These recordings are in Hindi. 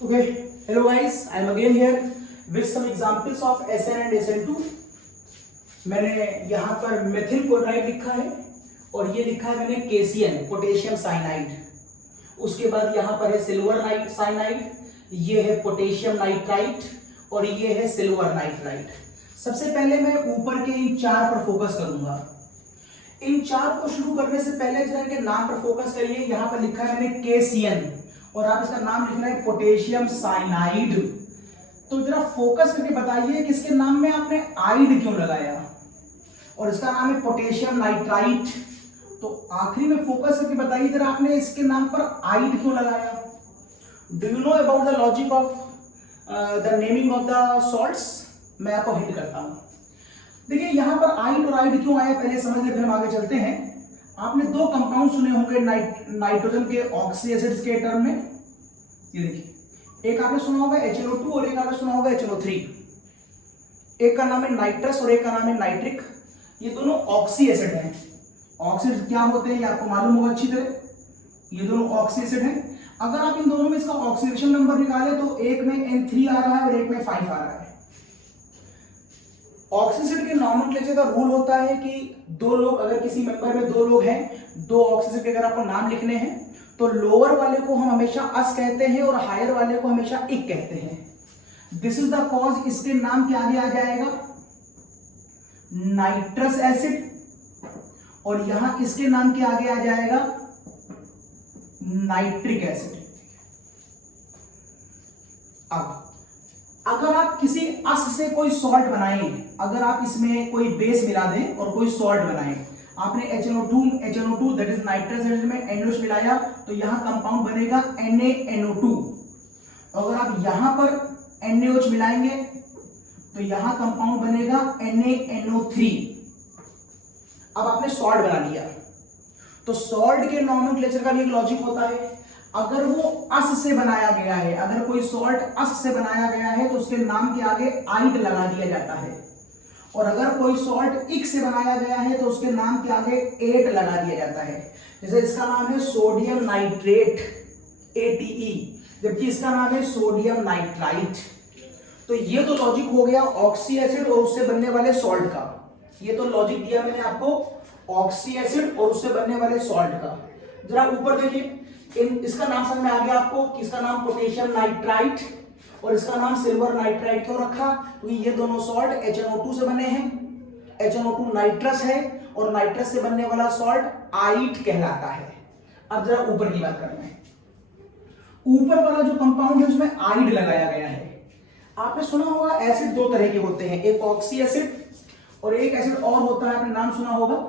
Okay, hello guys, I am again here with some examples of SN and SN2। मैंने यहाँ पर मेथिल क्लोराइड लिखा है और ये लिखा है मैंने KCN पोटेशियम साइनाइड। उसके बाद यहाँ पर है सिल्वर साइनाइड, ये है पोटेशियम नाइट्राइट और ये है सिल्वर नाइट्राइट। सबसे पहले मैं ऊपर के इन चार पर फोकस करूंगा। इन चार को शुरू करने से पहले जरा इनके नाम पर फोकस करिए। यहाँ पर लिखा है मैंने KCN और आप इसका नाम लिखना है पोटेशियम साइनाइड। तो जरा फोकस करके बताइए कि इसके नाम में आपने आइड क्यों लगाया और इसका नाम है पोटेशियम नाइट्राइट। तो आखिरी में फोकस करके बताइए जरा आपने इसके नाम पर आइड क्यों लगाया। Do you know about the logic of the naming of the salts? मैं आपको हिंट करता हूं। देखिए यहां पर आइड और आइड क्यों आया पहले समझ ले, फिर हम आगे चलते हैं। आपने दो कंपाउंड सुने होंगे नाइट्रोजन के ऑक्सी एसिड्स के टर्म में। ये देखिए, एक आपने सुना होगा HNO2 और एक आपने सुना होगा HNO3। एक का नाम है नाइट्रस और एक का नाम है नाइट्रिक। ये दोनों ऑक्सी एसिड हैं। ऑक्सी एसिड क्या होते हैं ये आपको मालूम होगा अच्छी तरह। ये दोनों ऑक्सी एसिड हैं। अगर आप इन दोनों में इसका ऑक्सीडेशन नंबर निकाले तो एक में N3 आ रहा है और एक में 5 आ रहा है। ऑक्सीजन के नॉमेनक्लेचर का रूल होता है कि दो लोग, अगर किसी मेंबर में दो लोग हैं, दो ऑक्सीजन के अगर आपको नाम लिखने हैं तो लोअर वाले को हम हमेशा अस कहते हैं और हायर वाले को हमेशा इक कहते हैं। दिस इज द कॉज इसके नाम के आगे आ जाएगा नाइट्रस एसिड और यहां इसके नाम के आगे आ जाएगा नाइट्रिक एसिड। अब अगर आप किसी अस से कोई सॉल्ट बनाएं, अगर आप इसमें कोई बेस मिला दें और कोई सॉल्ट बनाएं, आपने HNO2 that is nitrous acid में NH मिलाया तो यहां कंपाउंड बनेगा NaNO2। अगर आप यहां पर NaOH मिलाएंगे तो यहां कंपाउंड बनेगा NaNO3। अब आपने सॉल्ट बना लिया। तो सॉल्ट के नॉमेनक्लेचर का भी एक लॉजिक होता है। अगर वो अस से बनाया गया है, अगर कोई सॉल्ट अस से बनाया गया है तो उसके नाम के आगे आइड लगा दिया जाता है और अगर कोई सॉल्ट इक से बनाया गया है तो उसके नाम के आगे एट लगा दिया जाता है। जैसे इसका नाम है सोडियम नाइट्रेट ATE, जबकि इसका नाम है सोडियम नाइट्राइट। तो ये तो लॉजिक हो गया ऑक्सी एसिड और उससे बनने वाले सॉल्ट का। ये तो लॉजिक दिया मैंने आपको ऑक्सी एसिड और उससे बनने वाले सॉल्ट का। जरा ऊपर देखिए, इसका नाम समझ में आ गया आपको कि इसका नाम पोटेशियम नाइट्राइट और इसका नाम सिल्वर नाइट्राइट क्यों रखा? क्योंकि ये दोनों सॉल्ट HNO2 से बने हैं। HNO2 नाइट्रस है और नाइट्रस से बनने वाला सॉल्ट आइड कहलाता है। अब जरा ऊपर की बात करते हैं। ऊपर वाला जो कंपाउंड है उसमें आइड लगाया गया है। आपने सुना होगा एसिड दो तरह के होते हैं, एक ऑक्सी एसिड और एक एसिड और होता है, आपने नाम सुना होगा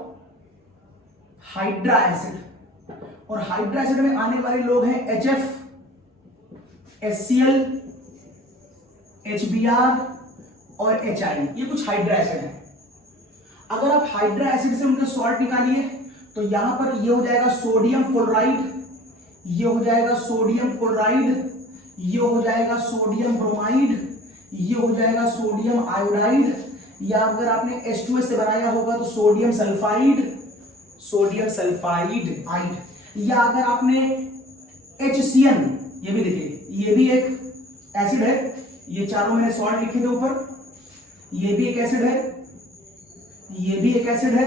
हाइड्रा एसिड। और हाइड्रा एसिड में आने वाले लोग हैं HF, HCl, HBr और HI। ये कुछ हाइड्रा एसिड है। अगर आप हाइड्रा एसिड से उनके सॉल्ट निकालिए तो यहां पर ये हो जाएगा सोडियम क्लोराइड, ये हो जाएगा सोडियम क्लोराइड, ये हो जाएगा सोडियम ब्रोमाइड, ये हो जाएगा सोडियम आयोडाइड, या अगर आपने H2S से बनाया होगा तो सोडियम सल्फाइड आइड, या अगर आपने HCN, ये भी देखिए ये भी एक एसिड है। ये चारों मैंने सॉल्ट लिखे थे ऊपर, ये भी एक एसिड है, ये भी एक एसिड है।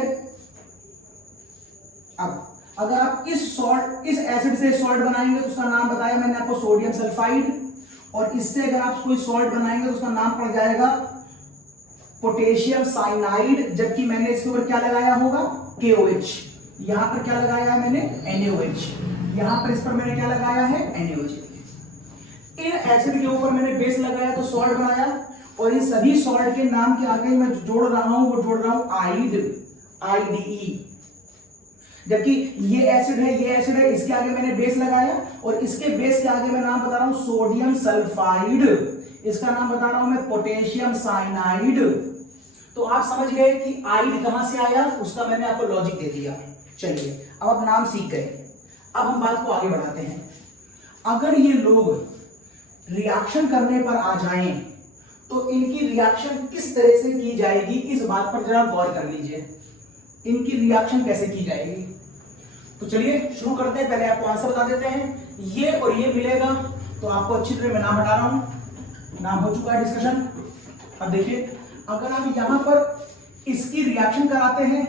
अब अगर आप इस एसिड से सॉल्ट बनाएंगे तो उसका नाम बताया मैंने आपको सोडियम सल्फाइड, और इससे अगर आप कोई सॉल्ट बनाएंगे तो उसका नाम पड़ जाएगा पोटेशियम साइनाइड, जबकि मैंने इसके ऊपर क्या लगाया होगा KOH। यहां पर क्या लगाया है मैंने NaOH, यहां पर इस पर मैंने क्या लगाया है NaOH। इन एसिड के ऊपर मैंने बेस लगाया तो सॉल्ट बनाया और इन सभी सॉल्ट के नाम के आगे मैं जोड़ रहा हूं IDE। जबकि ये एसिड है, इसके आगे मैंने बेस लगाया और इसके बेस के आगे मैं नाम बता रहा हूं सोडियम सल्फाइड, इसका नाम बता रहा हूं मैं पोटेशियम साइनाइड। तो आप समझ गए कि आइड कहां से आया, उसका मैंने आपको लॉजिक दे दिया। चलिए अब आप नाम सीख गए, अब हम बात को आगे बढ़ाते हैं। अगर ये लोग रिएक्शन करने पर आ जाएं तो इनकी रिएक्शन किस तरह से की जाएगी, इस बात पर जरा गौर कर लीजिए। इनकी रिएक्शन कैसे की जाएगी? तो चलिए शुरू करते हैं। पहले आपको आंसर बता देते हैं। ये और ये मिलेगा तो आपको अच्छी तरह मैं नाम हटा रहा हूं, नाम हो चुका है डिस्कशन। अब देखिए, अगर आप यहां पर इसकी रिएक्शन कराते हैं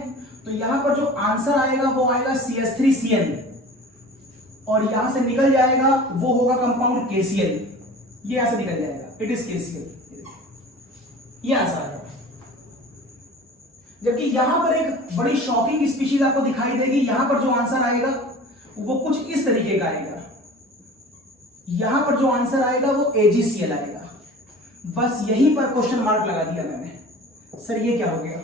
तो यहां पर जो आंसर आएगा वो आएगा CH3Cl, और यहां से निकल जाएगा वो होगा कंपाउंड KCl। ये यहां से निकल जाएगा, इट इज KCl, ये आंसर आएगा। जबकि यहां पर एक बड़ी शॉकिंग स्पीशीज आपको दिखाई देगी। यहां पर जो आंसर आएगा वो कुछ इस तरीके का आएगा, यहां पर जो आंसर आएगा वो AgCl आएगा। बस यहीं पर क्वेश्चन मार्क लगा दिया मैंने, सर ये क्या हो गया,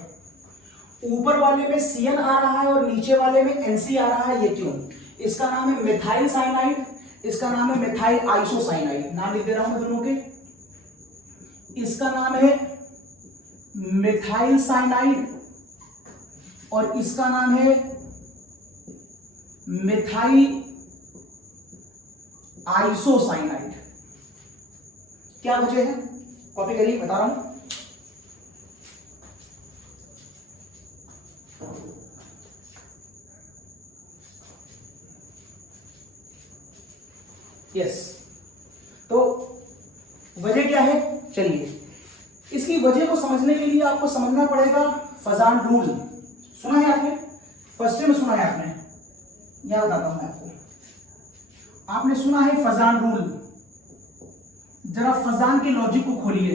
ऊपर वाले में Cn आ रहा है और नीचे वाले में Nc आ रहा है, ये क्यों? इसका नाम है मिथाइल साइनाइड, इसका नाम है मिथाइल आइसोसाइनाइड। नाम लिख दे रहा हूं मैं दोनों के। इसका नाम है मिथाइल साइनाइड और इसका नाम है मिथाइल आइसोसाइनाइड। क्या वजह है? कॉपी करिए, बता रहा हूं। यस, तो वजह क्या है? चलिए, इसकी वजह को समझने के लिए आपको समझना पड़ेगा फजान रूल। सुना है आपने? फर्स्ट में सुना है आपने? यह बताता हूं मैं आपको। आपने सुना है फजान रूल? जरा फजान के लॉजिक को खोलिए।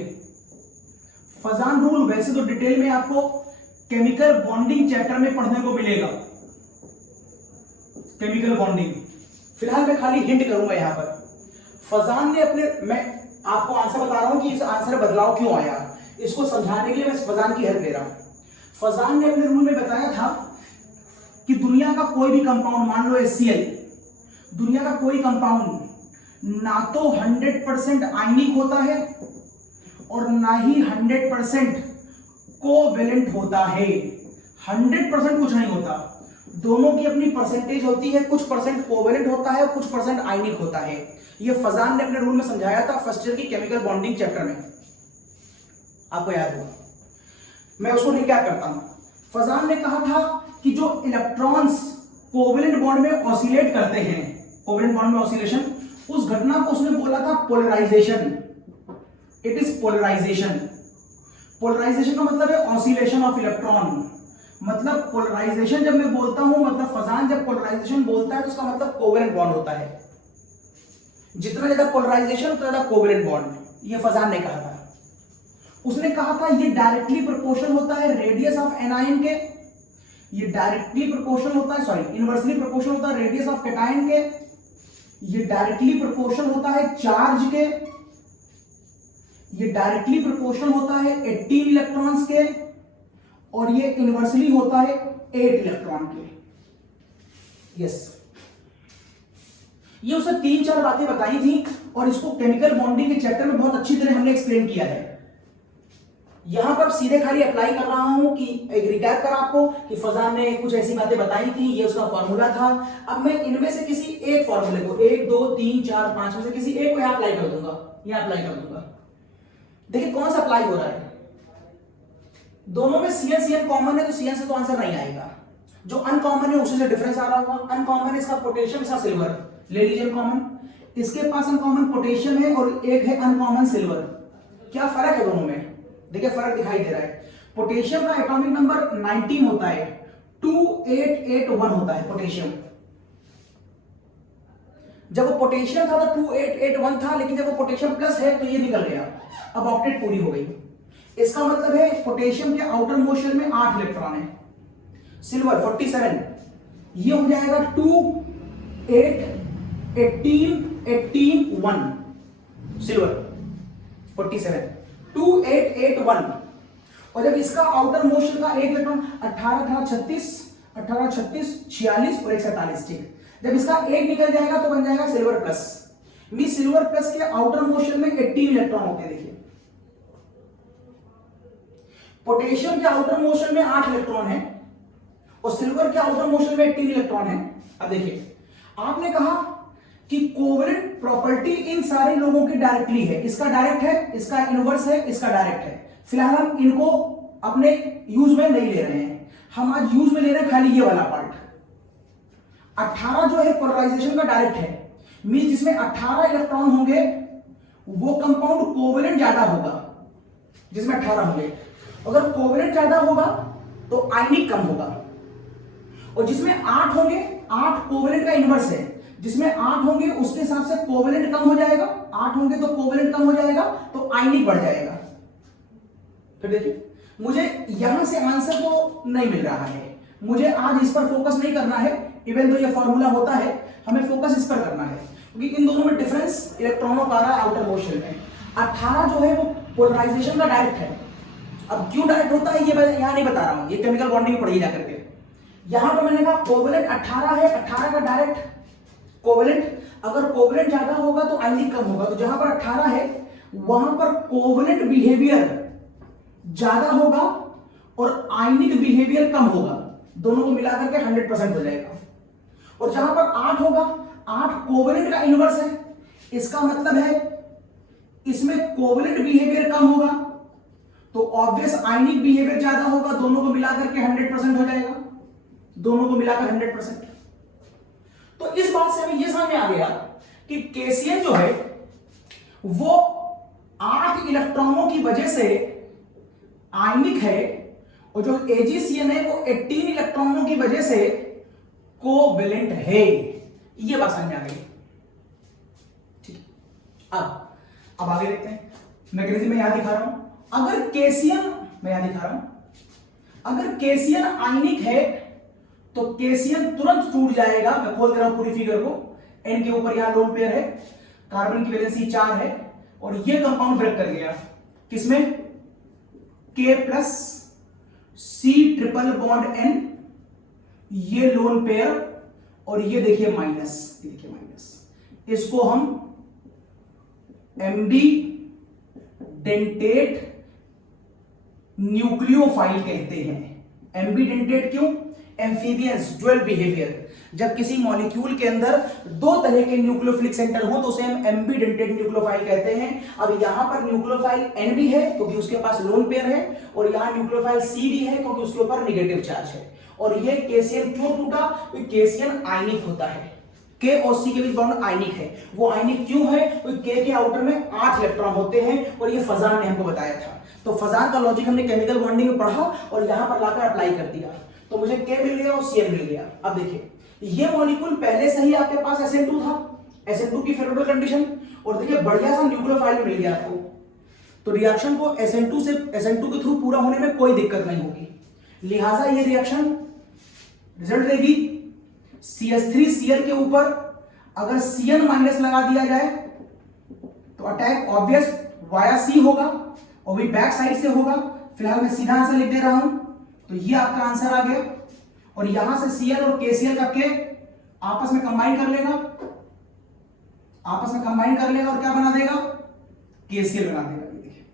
फजान रूल वैसे तो डिटेल में आपको केमिकल बॉन्डिंग चैप्टर में पढ़ने को मिलेगा, केमिकल बॉन्डिंग। फिलहाल मैं खाली हिंट करूंगा यहां पर। फजान ने अपने, मैं आपको आंसर बता रहा हूं कि इस आंसर में बदलाव क्यों आया, इसको समझाने के लिए मैं फजान की हेल्प ले रहा हूं। फजान ने अपने रूल में बताया था कि दुनिया का कोई भी कंपाउंड, मान लो HCl, दुनिया का कोई कंपाउंड ना तो 100% आयनिक होता है और ना ही 100% कोवेलेंट होता है। 100% कुछ नहीं होता, दोनों की अपनी परसेंटेज होती है, कुछ परसेंट कोवेलेंट होता है, कुछ परसेंट आयनिक होता है। ये फजान ने अपने रूल में समझाया था फर्स्ट ईयर की केमिकल बॉन्डिंग चैप्टर में, आपको याद होगा। मैं उसको रिकैप करता हूं। फजान ने कहा था कि जो इलेक्ट्रॉन्स कोवेलेंट बॉन्ड में ऑसिलेट करते हैं, कोवेलेंट बॉन्ड में ऑसिलेशन, उस घटना को उसने बोला था polarization. It is polarization. Polarization का मतलब है ऑसिलेशन ऑफ इलेक्ट्रॉन। मतलब पोलराइजेशन जब मैं बोलता हूं, मतलब फजान जब पोलराइजेशन बोलता है तो उसका मतलब कोवेलेंट बॉन्ड होता है। जितना ज्यादा पोलराइजेशन उतना ज्यादा कोवेलेंट बॉन्ड, ये फजान ने कहा था। उसने कहा था ये डायरेक्टली प्रोपोर्शनल होता है रेडियस ऑफ एनायन के, ये डायरेक्टली प्रोपोर्शनल होता है, सॉरी इनवर्सली प्रोपोर्शनल होता है रेडियस ऑफ कैटायन के, ये डायरेक्टली प्रोपोर्शनल होता है चार्ज के, ये डायरेक्टली प्रोपोर्शनल होता है 18 इलेक्ट्रॉन्स के, और ये इनवर्सली होता है 8 इलेक्ट्रॉन के। यस, ये उसने 3-4 बातें बताई थी और इसको केमिकल बॉन्डिंग के चैप्टर में बहुत अच्छी तरह हमने एक्सप्लेन किया है। यहां पर सीधे खाली अप्लाई कर रहा हूं कि एक रिकैप कर आपको कि फजान ने कुछ ऐसी बातें बताई थी, ये उसका फॉर्मूला था। अब मैं इनमें से किसी एक फॉर्मूले को, 1 2 3 4 5 में से किसी एक को यहां अप्लाई कर दूंगा, यहां अप्लाई कर दूंगा। देखिए कौन सा अप्लाई हो रहा है। दोनों में CN कॉमन है तो CN से तो आंसर नहीं आएगा। जो अनकॉमन है उसी से डिफरेंस आ रहा होगा। अनकॉमन है इसका पोटेशियम, इसका सिल्वर, ले लीजिए कॉमन। इसके पास अनकॉमन पोटेशियम है और एक है अनकॉमन सिल्वर। क्या फर्क है दोनों में? देखिए फर्क दिखाई दे रहा है। पोटेशियम का एटॉमिक नंबर 19 होता है, 2881 होता है पोटेशियम। जब वो पोटेशियम था तो 2881 था, लेकिन जब वो पोटेशियम प्लस है तो ये निकल गया, अब ऑक्टेट पूरी हो गई। इसका मतलब है पोटेशियम के आउटर मोस्ट शेल में 8 इलेक्ट्रॉन है, सिल्वर 47, ये हो जाएगा 2 8 18 18 1, सिल्वर 47 2881। और जब इसका आउटर मोस्ट शेल का एक इलेक्ट्रॉन 18 18 36 18 36 46 और 147, ठीक। जब इसका एक निकल जाएगा तो बन जाएगा silver plus. Means silver plus के आउटर मोस्ट शेल में 18 इलेक्ट्रॉन होते हैं। देखिए पोटेशियम के आउटर मोस्ट शेल में 8 इलेक्ट्रॉन है और सिल्वर के आउटर मोस्ट शेल में 18 इलेक्ट्रॉन है। अब देखिए आपने कहा कि कोवेलेंट प्रॉपर्टी इन सारे लोगों की डायरेक्टली है, इसका डायरेक्ट है, इसका इनवर्स है, इसका डायरेक्ट है। फिलहाल हम इनको अपने यूज में नहीं ले रहे हैं, हम आज यूज में ले रहे हैं खाली ये वाला पार्ट। 18 जो है पोलराइजेशन का डायरेक्ट है, मींस जिसमें 18 इलेक्ट्रॉन होंगे वो कंपाउंड कोवेलेंट ज्यादा होगा, जिसमें 18 होंगे। अगर कोवेलेंट ज्यादा होगा तो आयनिक कम होगा, और जिसमें 8 होंगे, 8 कोवेलेंट का इनवर्स है, जिसमें 8 होंगे उसके हिसाब से कोवेलेंट कम हो जाएगा, 8 होंगे तो कोवेलेंट कम हो जाएगा, तो आयनिक बढ़ जाएगा। फिर देखिए, मुझे यहां से आंसर तो नहीं मिल रहा है, मुझे आज इस पर फोकस नहीं करना है, इवन तो ये फॉर्मूला होता है, हमें फोकस इस पर करना है, क्योंकि इन दोनों में डिफरेंस इलेक्ट्रॉनों का रहा आउटर मोशन में। 18 जो है वो पोलराइजेशन का डायरेक्ट है। अब क्यों डायरेक्ट होता है ये मैं यहां नहीं बता रहा हूं, ये केमिकल बॉन्डिंग पढ़ी जा करके। यहां पर मैंने कहा कोवेलेंट 18 है, 18 का डायरेक्ट कोवेलेंट, अगर कोवेलेंट ज्यादा होगा तो आयनिक कम होगा, तो जहां पर 18 है वहां पर कोवेलेंट बिहेवियर ज्यादा होगा और आयनिक बिहेवियर कम होगा, दोनों को मिलाकर के 100% हो जाएगा। और जहां पर 8 होगा, 8 कोवेलेंट का इनवर्स है, इसका मतलब है इसमें कोवेलेंट बिहेवियर कम होगा तो ऑब्वियस आयनिक बिहेवियर ज्यादा होगा, दोनों को मिलाकर के 100% हो जाएगा, दोनों को मिलाकर 100%। तो इस बात से हमें यह समझ में आ गया कि केसीएन जो है वो 8 इलेक्ट्रॉनों की वजह से आयनिक है, और जो एजीसीएन है वो 18 इलेक्ट्रॉनों की वजह से कोवेलेंट है। ये बात समझ में आ गई, ठीक है। अब आगे देखते हैं। मैग्नीशियम में यहां दिखा रहा हूं, अगर केसीएन मैं यहां दिखा रहा हूं, अगर केसीएन आयनिक है तो केसीएन तुरंत टूट जाएगा। मैं खोल दे रहा हूं पूरी फिगर को, एन के ऊपर यहां लोन पेयर है, कार्बन की वैलेंसी 4 है, और ये कंपाउंड ब्रेक कर गया किसमें, K plus C triple bond N, ये लोन पेयर, और ये देखिए माइनस, ये देखिए माइनस, इसको हम एमडी डेंटेट न्यूक्लियोफाइल कहते हैं। एम्बीडेंटेट क्यों, एम्फीबियंस ड्यूअल बिहेवियर, जब किसी मॉलिक्यूल के अंदर दो तरह के न्यूक्लियोफिलिक सेंटर हो तो उसे हम एम्बीडेंटेट न्यूक्लियोफाइल कहते हैं। अब यहां पर न्यूक्लियोफाइल N भी है क्योंकि उसके पास लोन पेयर है, और यहां न्यूक्लियोफाइल C भी है क्योंकि उसके ऊपर नेगेटिव चार्ज है। और ये केसीएन क्यों टूटा, क्योंकि केसीएन आयनिक होता है, K और C के बीच बॉन्ड आयनिक है। वो आयनिक क्यों है, क्योंकि K के आउटर में 8 इलेक्ट्रॉन होते हैं, और ये फजान ने हमको बताया था। तो फजान का लॉजिक हमने केमिकल बॉन्डिंग में पढ़ा और यहां पर लाकर अप्लाई कर दिया, तो मुझे K मिल गया और Cn मिल गया। अब देखिए, ये मॉलिक्यूल पहले से ही आपके पास SN2 था, SN2 की फेवरेबल कंडीशन, और देखिए बढ़िया सा न्यूक्लियोफाइल मिल गया आपको, तो रिएक्शन को SN2 के थ्रू पूरा होने में कोई दिक्कत नहीं होगी। लिहाजा ये रिएक्शन रिजल्ट देगी CH3Cl के ऊपर अगर Cn माइनस लगा दिया जाए तो अटैक ऑब्वियस वाया C होगा, और भी बैक साइड से होगा। फिलहाल मैं सीधा आंसर लिख दे रहा हूं, तो ये आपका आंसर आ गया। और यहां से Cl और KCl का K आपस में कंबाइन कर लेगा, आपस में कंबाइन कर लेगा और क्या बना देगा, KCl बना देगा। ये देखिए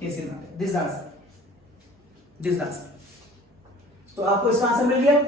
KCl बना देगा, दिस आंसर। तो आपको इसका आंसर मिल गया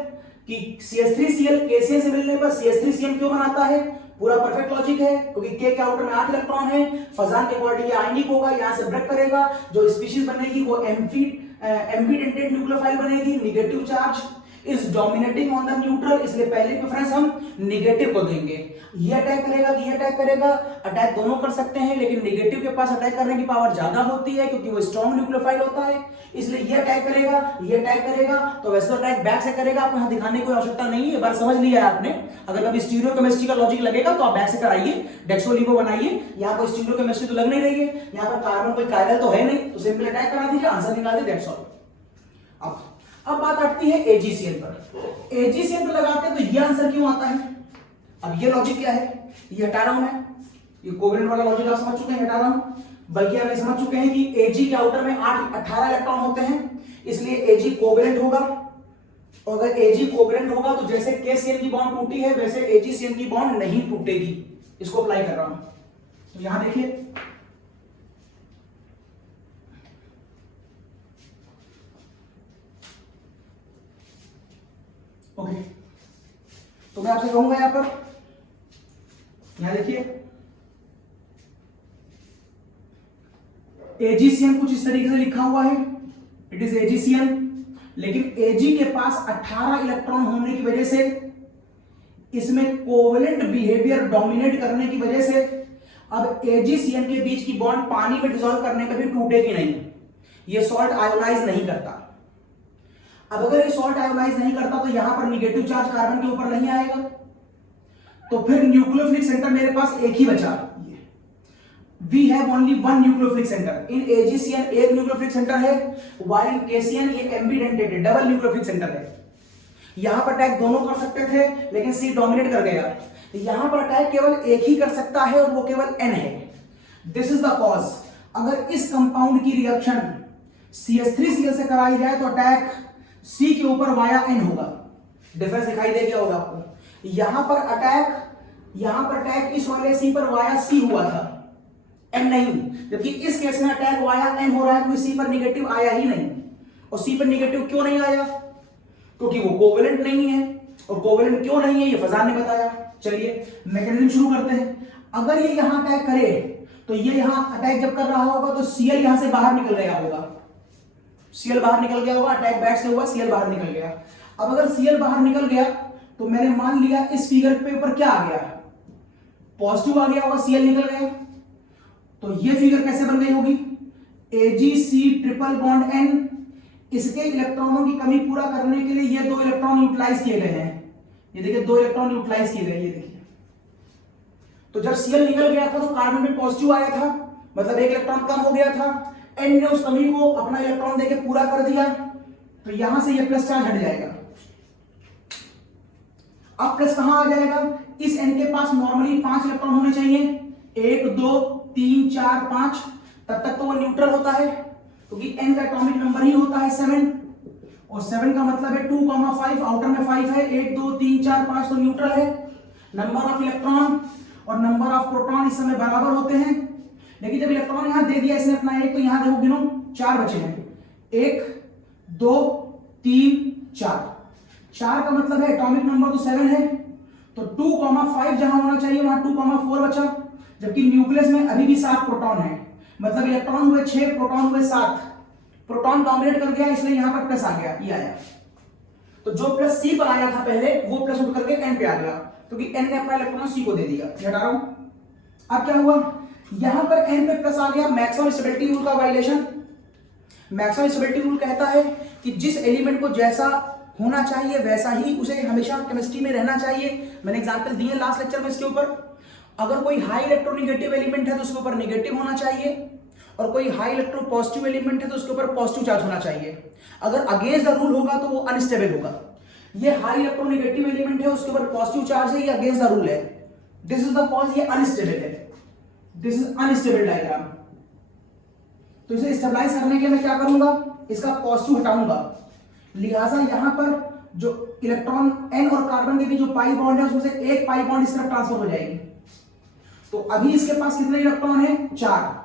कि CH3Cl KCl से मिलने पर CH3Cl क्यों बनाता है, पूरा परफेक्ट लॉजिक है, क्योंकि K के आउटर में 8 इलेक्ट्रॉन है, फजान के अकॉर्डिंग ये आयनिक होगा, यहां से ब्रेक करेगा, जो स्पीशीज बनेगी वो एम्बीडेंटेट न्यूक्लियोफाइल बनेगी, negative charge is dominating on the neutral, इसलिए पहले प्रेफरेंस हम नेगेटिव को देंगे। ये अटैक करेगा कि ये अटैक करेगा, अटैक दोनों कर सकते हैं, लेकिन नेगेटिव के पास अटैक करने की पावर ज्यादा होती है क्योंकि वो स्ट्रॉन्ग न्यूक्लियोफाइल होता है, इसलिए ये अटैक करेगा, ये अटैक करेगा। तो वैसे तो अटैक बैक से करेगा, आपको यहां दिखाने की कोई आवश्यकता नहीं है, बार समझ लिया है आपने। अगर कभी स्टीरियोकेमिस्ट्री का लॉजिक लगेगा तो आप बैक से कराइए, डेक्सोलिवो बनाइए, यहाँ पर स्टीरियोकेमिस्ट्री तो लग नहीं रही है, यहाँ पर कार्बन कोई कायरल तो है नहीं, तो सिंपल अटैक करा दीजिए, आंसर निकाल दे, दैट्स ऑल। अब बात आती है एजीसीएल पर। एजीसीएल पर लगाते हैं तो ये आंसर क्यों आता है। अब ये लॉजिक क्या है, ये हटा रहा हूं मैं, ये कोवेलेंट वाला लॉजिक आप समझ चुके हैं, हटा रहा हूं, बल्कि आप ये समझ चुके हैं कि एजी के आउटर में 18 इलेक्ट्रॉन होते हैं, इसलिए एजी कोवेलेंट होगा। और अगर एजी कोवेलेंट होगा तो जैसे केसीएल की बॉन्ड टूटी है वैसे एजीसीएल की बॉन्ड नहीं टूटेगी। इसको अप्लाई कर रहा हूं, तो यहां देखिए ओके, तो मैं आपसे कहूंगा यहां देखिए एजीसीएन कुछ इस तरीके से लिखा हुआ है, इट इज एजीसीएन, लेकिन एजी के पास 18 इलेक्ट्रॉन होने की वजह से इसमें कोवेलेंट बिहेवियर डोमिनेट करने की वजह से अब AgCN के बीच की बॉन्ड पानी में डिसॉल्व करने पे भी टूटेगी नहीं, ये सॉल्ट आयोनाइज नहीं करता। अब अगर ये सॉल्ट आयोनाइज नहीं करता तो यहां पर निगेटिव चार्ज कार्बन के ऊपर नहीं आएगा, तो फिर न्यूक्लियोफिलिक सेंटर मेरे पास एक ही बचा। We have only one nucleophilic centre. In AgCN एक न्यूक्लियोफिलिक सेंटर है, while इन KCN ये एम्बिडेंटेड डबल न्यूक्लियोफिलिक सेंटर है। यहां पर अटैक दोनों कर सकते थे लेकिन C डोमिनेट कर गया। यहां पर अटैक केवल एक ही कर सकता है और वो केवल N है। This is the cause. अगर इस कंपाउंड की रिएक्शन CH3Cl से कराई जाए तो अटैक C के ऊपर वाया N होगा। डिफरेंस दिखाई दे गया होगा आपको। यहां पर अटैक इस वाले C पर वाया C हुआ था, N नहीं, जबकि इस केस में अटैक वाया N हो रहा है क्योंकि C पर निगेटिव आया ही नहीं। और C पर निगेटिव क्यों नहीं आया? क्योंकि वो कोवेलेंट नहीं है। और कोवेलेंट क्यों नहीं है ये फजान ने बताया। चलिए मैकेनिज्म शुरू करते हैं। अगर ये यहां अटैक करे तो ये यहां अटैक जब कर रहा होगा तो Cl यहां से बाहर निकल गया होगा, Cl बाहर निकल गया होगा, अटैक बैक से हुआ, Cl बाहर निकल गया। अब अगर Cl बाहर निकल गया तो मैंने मान लिया इस फिगर पे ऊपर क्या आ गया, पॉजिटिव आ गया होगा, Cl निकल गया। तो ये फिगर कैसे बन गई होगी? AgC ट्रिपल बॉन्ड N, इसके इलेक्ट्रॉनों की कमी पूरा करने के लिए ये 2 इलेक्ट्रॉन यूटिलाइज किए गए हैं। ये देखिए 2 इलेक्ट्रॉन यूटिलाइज किए गए, ये देखिए। तो जब Cl निकल गया था तो कार्बन में पॉजिटिव आया था, मतलब 1 इलेक्ट्रॉन कम हो गया था। N ने उस कमी को अपना इलेक्ट्रॉन देके पूरा कर दिया, तो यहां से ये प्लस चार्ज हट जाएगा। अब प्लस कहां आ जाएगा? इस N के पास नॉर्मली 5 इलेक्ट्रॉन होने चाहिए, 1 2 3 4 5, तब तक तो वो न्यूट्रल होता है क्योंकि N का एटॉमिक नंबर ही होता है 7, और 7 का मतलब है 2,5, आउटर में 5 है, 1 2 3 4 5 तो न्यूट्रल है। नंबर ऑफ इलेक्ट्रॉन और नंबर ऑफ प्रोटॉन इस समय बराबर होते हैं। लेकिन जब इलेक्ट्रॉन यहां दे दिया इसने अपना 1, तो यहां देखो गिनो 4 बचे हैं, 1 2 3 4 का मतलब है एटॉमिक नंबर तो 7 है, तो 2,5 जहां होना चाहिए वहां 2,4 बचा, जबकि न्यूक्लियस में अभी भी 7 प्रोटॉन है, मतलब इलेक्ट्रॉन हुए 6, प्रोटॉन हुए 7। प्रोटॉन डोमिनेट कर गया इसलिए यहां पर प्लस आ गया, ये आया। तो जो प्लस C पर आया था पहले वो प्लस उठ करके N पे आ गया, क्योंकि N ने अपना इलेक्ट्रॉन C को दे दिया। हटा रहा हूं। अब क्या हुआ? यहां पर N पे प्लस आ गया, मैक्सवेल स्टेबिलिटी रूल का वायलेशन। मैक्सवेल स्टेबिलिटी रूल कहता है कि जिस एलिमेंट को जैसा होना चाहिए वैसा ही उसे हमेशा केमिस्ट्री में रहना चाहिए। मैंने एग्जांपल दिए लास्ट लेक्चर में इसके ऊपर। अगर कोई हाई इलेक्ट्रोनेगेटिव एलिमेंट है तो उसके ऊपर नेगेटिव होना चाहिए, और कोई हाई इलेक्ट्रो पॉजिटिव एलिमेंट है तो उसके ऊपर पॉजिटिव चार्ज होना चाहिए। अगर अगेंस्ट द रूल होगा तो वो अनस्टेबल होगा। ये हाई इलेक्ट्रोनेगेटिव एलिमेंट है, उसके ऊपर पॉजिटिव चार्ज है, ये अगेंस्ट द रूल है। दिस इज द कॉज, ये अनस्टेबल है। This is unstable diagram. तो इसे स्टेबलाइज करने के लिए मैं क्या करूंगा? इसका पॉजिटिव हटाऊंगा, लिहाजा यहां पर जो इलेक्ट्रॉन N और कार्बन के बीच जो पाई बॉन्ड है उसमें से एक पाई बॉन्ड इस तरफ ट्रांसफर हो जाएगी। तो अभी इसके पास कितने इलेक्ट्रॉन है? 4।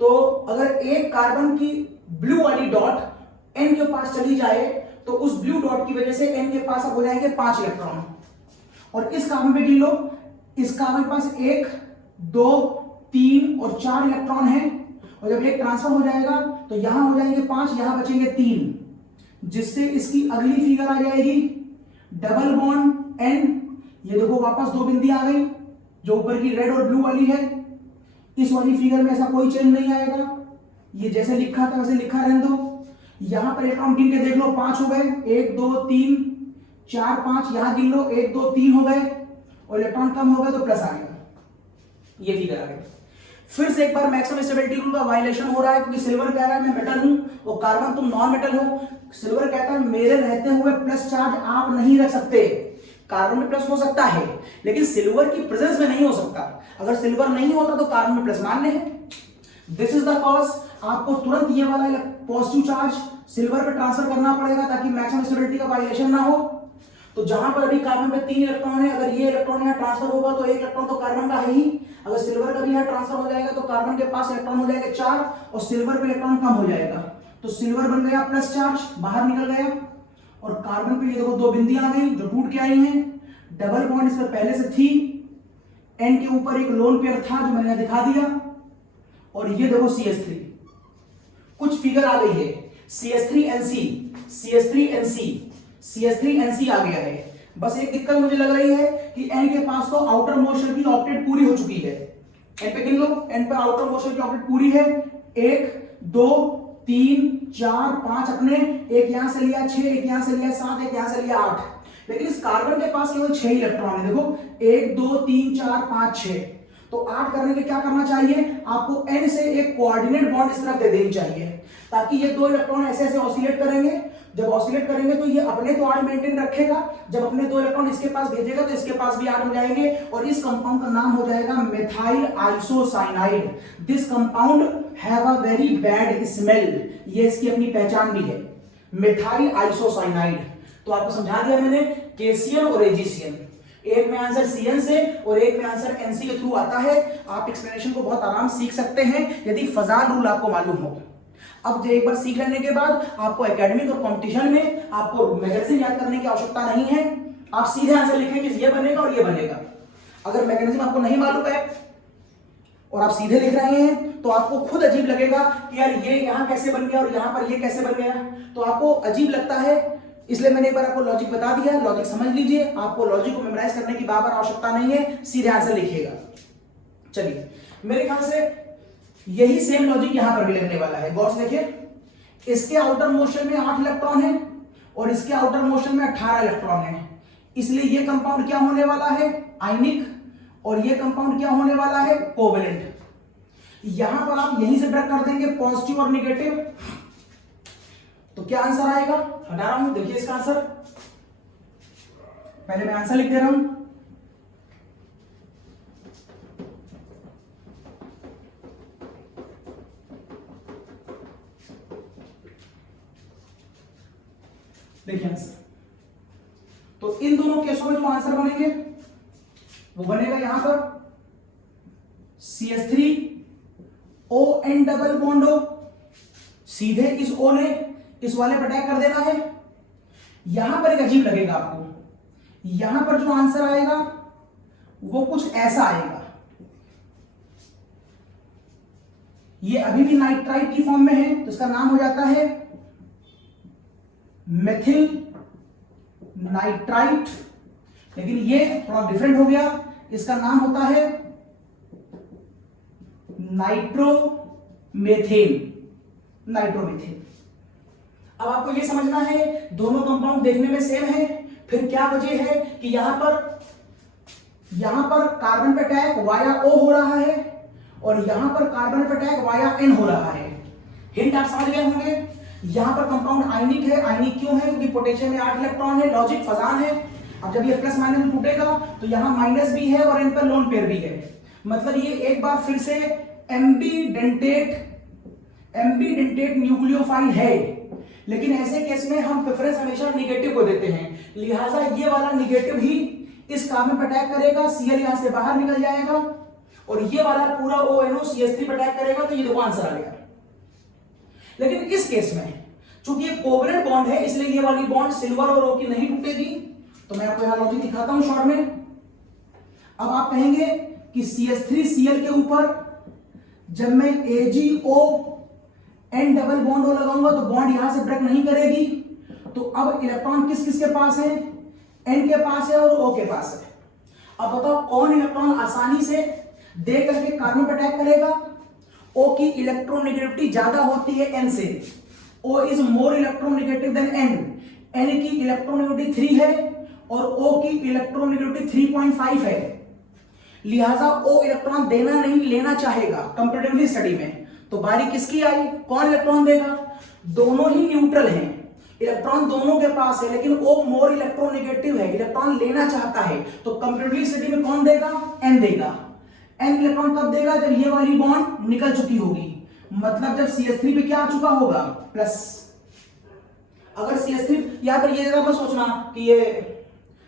तो अगर एक कार्बन की ब्लू वाली डॉट N के पास चली जाए तो उस ब्लू डॉट की वजह से N के पास अब हो जाएंगे 5 इलेक्ट्रॉन। और इस कार्बन पे गिन लो, इस कार्बन के पास 1 2 3 और 4 इलेक्ट्रॉन है, और जब ये ट्रांसफर हो जाएगा तो यहां हो जाएंगे 5, यहां बचेंगे 3, जिससे इसकी अगली फिगर आ जाएगी डबल बॉन्ड N। ये देखो वापस 2 बिंदी आ गई, जो ऊपर की रेड और ब्लू वाली है। इस वाली फिगर में ऐसा कोई चेंज नहीं आएगा, ये जैसे लिखा था वैसे लिखा रहने दो। यहां पर इलेक्ट्रॉन गिन के देख लो, 5 हो गए, 1 2 3 4 5, यहां गिन लो 1 2 3 हो गए, और इलेक्ट्रॉन कम हो गए तो प्लस आ गया, ये फिगर आ गई। फिर से एक बार मैक्सिमम स्टेबिलिटी रूल का वायलेशन हो रहा है, क्योंकि सिल्वर कह रहा है मैं मेटल हूं और कार्बन तुम नॉन मेटल हो। सिल्वर कहता है मेरे रहते हुए प्लस चार्ज आप नहीं रख सकते। कार्बन में प्लस हो सकता है लेकिन सिल्वर की प्रेजेंस में नहीं हो सकता। अगर सिल्वर नहीं होता तो कार्बन में प्लस मान ले। दिस इज द कॉज, आपको तुरंत ये वाला पॉजिटिव चार्ज सिल्वर पे ट्रांसफर करना पड़ेगा ताकि मैक्सिमम स्टेबिलिटी का वायलेशन ना हो। तो जहां पर अभी कार्बन पे 3 इलेक्ट्रॉन है, अगर ये इलेक्ट्रॉन यहाँ ट्रांसफर होगा तो 1 इलेक्ट्रॉन तो कार्बन का है ही। अगर सिल्वर का भी यहाँ ट्रांसफर हो जाएगा तो कार्बन के पास इलेक्ट्रॉन हो जाएगा 4 और सिल्वर पे इलेक्ट्रॉन कम हो जाएगा, तो सिल्वर बन गया प्लस चार्ज, बाहर निकल गया। और कार्बन पे ये देखो 2 बिंदियां आ गई जो टूट के आई हैं। डबल बॉन्ड इसमें पहले से थी, N के ऊपर एक लोन पेयर था जो मैंने दिखा दिया, और ये देखो CH3, कुछ फिगर आ गई है, CH3NC, CH3NC, CH3NC आ गया है। बस एक दिक्कत मुझे लग रही है कि n के पास तो आउटर मोशन की ऑक्टेट पूरी हो चुकी है। n पे गिन लो, n पर आउटर मोशन की ऑक्टेट पूरी है। 1 2 3 4 5 अपने, एक यहां से लिया 6, एक यहां से लिया 7, एक यहां से लिया 8। लेकिन इस कार्बन के पास केवल 6 इलेक्ट्रॉन है। देखो 1 2 3 4 5 6, तो 8 करने के क्या करना चाहिए आपको, n से एक कोऑर्डिनेट बॉन्ड इस तरफ दे देनी चाहिए, ताकि ये 2 इलेक्ट्रॉन ऐसे ऐसे ऑसिलेट करेंगे। जब ऑसिलेट करेंगे तो ये अपने तो 8 मेंटेन रखेगा, जब अपने 2 इलेक्ट्रॉन इसके पास भेजेगा तो इसके पास भी 8 हो जाएंगे, और इस कंपाउंड का नाम हो जाएगा methyl isocyanide. This compound have a very bad smell, ये इसकी अपनी पहचान भी है, मेथाइल आइसोसाइनाइड। तो आपको समझा दिया मैंने केसियन और एजीसियन। एक में आंसर सीएन से और एक में आंसर एनसी के थ्रू आता है। आप एक्सप्लेनेशन को बहुत आराम सीख सकते हैं यदि फजान रूल आपको मालूम हो। अब एक बार सीख लेने के बाद आपको एकेडमिक और कंपटीशन में आपको मैगजीन याद करने की आवश्यकता नहीं है, आप सीधे आंसर लिखेंगे ये बनेगा और ये बनेगा। अगर मैगजीन आपको नहीं मालूम है और आप सीधे लिख रहे हैं तो आपको खुद अजीब लगेगा कि यार ये यहां कैसे बन गया और यहां पर ये कैसे बन गया, तो आपको अजीब लगता है। इसलिए मैंने एक बार आपको लॉजिक बता दिया, लॉजिक समझ लीजिए, आपको लॉजिक को मेमोराइज करने की बार-बार आवश्यकता नहीं है, सीधे आंसर लिखिएगा। चलिए, मेरे ख्याल से यही सेम लॉजिक यहां पर भी लगने वाला है। गौर से देखिए, इसके आउटर मोशन में 8 इलेक्ट्रॉन है और इसके आउटर मोशन में 18 इलेक्ट्रॉन है, इसलिए ये कंपाउंड क्या होने वाला है, आयनिक, और ये कंपाउंड क्या होने वाला है, कोवेलेंट। यहां पर आप यहीं से ब्रेक कर देंगे पॉजिटिव और नेगेटिव, तो क्या आंसर आएगा, हटा रहा हूं, देखिए इसका आंसर, पहले मैं आंसर लिख दे रहा हूं। देखिए आंसर, तो इन दोनों केसों में जो आंसर बनेंगे वो बनेगा यहां पर CH3ON डबल बॉन्ड हो, सीधे इस O ने इस वाले पर अटैक कर देना है। यहां पर एक अजीब लगेगा आपको, यहां पर जो आंसर आएगा वो कुछ ऐसा आएगा, ये अभी भी नाइट्राइट की फॉर्म में है तो इसका नाम हो जाता है मेथिल नाइट्राइट, लेकिन ये थोड़ा डिफरेंट हो गया, इसका नाम होता है नाइट्रोमेथेन, नाइट्रोमेथेन। अब आपको यह समझना है दोनों कंपाउंड देखने में सेम है, फिर क्या वजह है कि यहां पर कार्बन पे अटैक वाया O हो रहा है और यहां पर कार्बन पे अटैक वाया N हो रहा है। हिंट आप समझ गए होंगे, यहां पर कंपाउंड आयनिक है, आयनिक क्यों है, क्योंकि पोटेशियम में 8 इलेक्ट्रॉन है, लॉजिक फजान है। अब जब ये प्लस माइनस में टूटेगा तो यहां माइनस भी है और N पर लोन पेयर भी है, मतलब ये एक बार फिर से एम्बीडेंटेट न्यूक्लियोफाइल है, लेकिन ऐसे केस में हम प्रेफरेंस हमेशा निगेटिव को देते हैं, लिहाजा ये वाला निगेटिव ही इस कार्बन पर अटैक करेगा, Cl यहां से बाहर निकल जाएगा और ये वाला पूरा ONO CH3 पर अटैक करेगा, तो ये देखो आंसर आ गया। लेकिन इस केस में चूंकि ये कोवेलेंट बॉन्ड है इसलिए ये वाली बॉन्ड सिल्वर और O की नहीं टूटेगी, तो मैं आपको यहां लॉजिक दिखाता हूं शॉर्ट में। अब आप कहेंगे कि CH3Cl के ऊपर जब मैं AgON डबल बॉन्ड लगाऊंगा तो बॉन्ड यहां से ब्रेक नहीं करेगी, तो अब इलेक्ट्रॉन किस किस के पास है, N के पास है और O के पास है। अब बताओ कौन इलेक्ट्रॉन आसानी से दे करके कार्बन पर अटैक करेगा, O की इलेक्ट्रोनेगेटिविटी ज्यादा होती है N से, O is more electronegative than N, N की इलेक्ट्रोनेगेटिविटी 3 है और O की इलेक्ट्रोनेगेटिविटी 3.5 है, लिहाजा O इलेक्ट्रॉन देना नहीं लेना चाहेगा कंपैरेटिवली स्टडी में। तो बारी किसकी आई, कौन इलेक्ट्रॉन देगा, दोनों ही न्यूट्रल हैं, इलेक्ट्रॉन दोनों के पास है, लेकिन O मोर इलेक्ट्रोनेगेटिव है, इलेक्ट्रॉन लेना चाहता है, तो कंपैरेटिवली स्टडी में कौन देगा, N देगा। N इलेक्ट्रॉन कब देगा, जब ये वाली बॉन्ड निकल चुकी होगी, मतलब जब CH3 पे क्या आ चुका होगा, प्लस। अगर CH3 यहां पर ये मत सोचना कि ये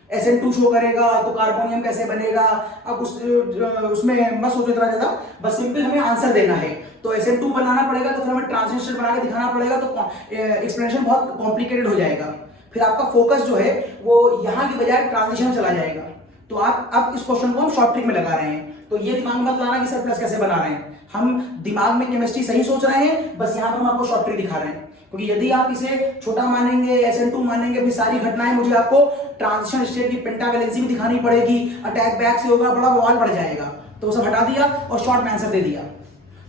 SN2 शो करेगा तो कार्बोनियम कैसे बनेगा, अब उसमें मत सोचो इतना ज्यादा, बस सिंपल हमें आंसर देना है। तो SN2 बनाना पड़ेगा तो फिर हमें ट्रांजिशन बना के दिखाना पड़ेगा, तो एक्सप्लेनेशन बहुत कॉम्प्लिकेटेड हो जाएगा, फिर आपका फोकस जो है वो यहां की बजाय ट्रांजिशन चला जाएगा। तो आप अब इस क्वेश्चन को हम शॉर्ट ट्रिक में लगा रहे हैं, तो ये दिमाग मत लाना कि सर प्लस कैसे बना रहे हैं, हम दिमाग में केमिस्ट्री सही सोच रहे हैं, बस यहां पर हम आपको शॉर्ट ट्रिक दिखा रहे हैं। क्योंकि यदि आप इसे छोटा मानेंगे, SN2 मानेंगे, फिर सारी घटनाएं मुझे आपको ट्रांजिशन स्टेट की पेंटावैलेंसी भी दिखानी पड़ेगी, अटैक बैक से होगा, बड़ा बवाल बढ़ जाएगा। तो वो सब हटा दिया और शॉर्ट में आंसर दे दिया।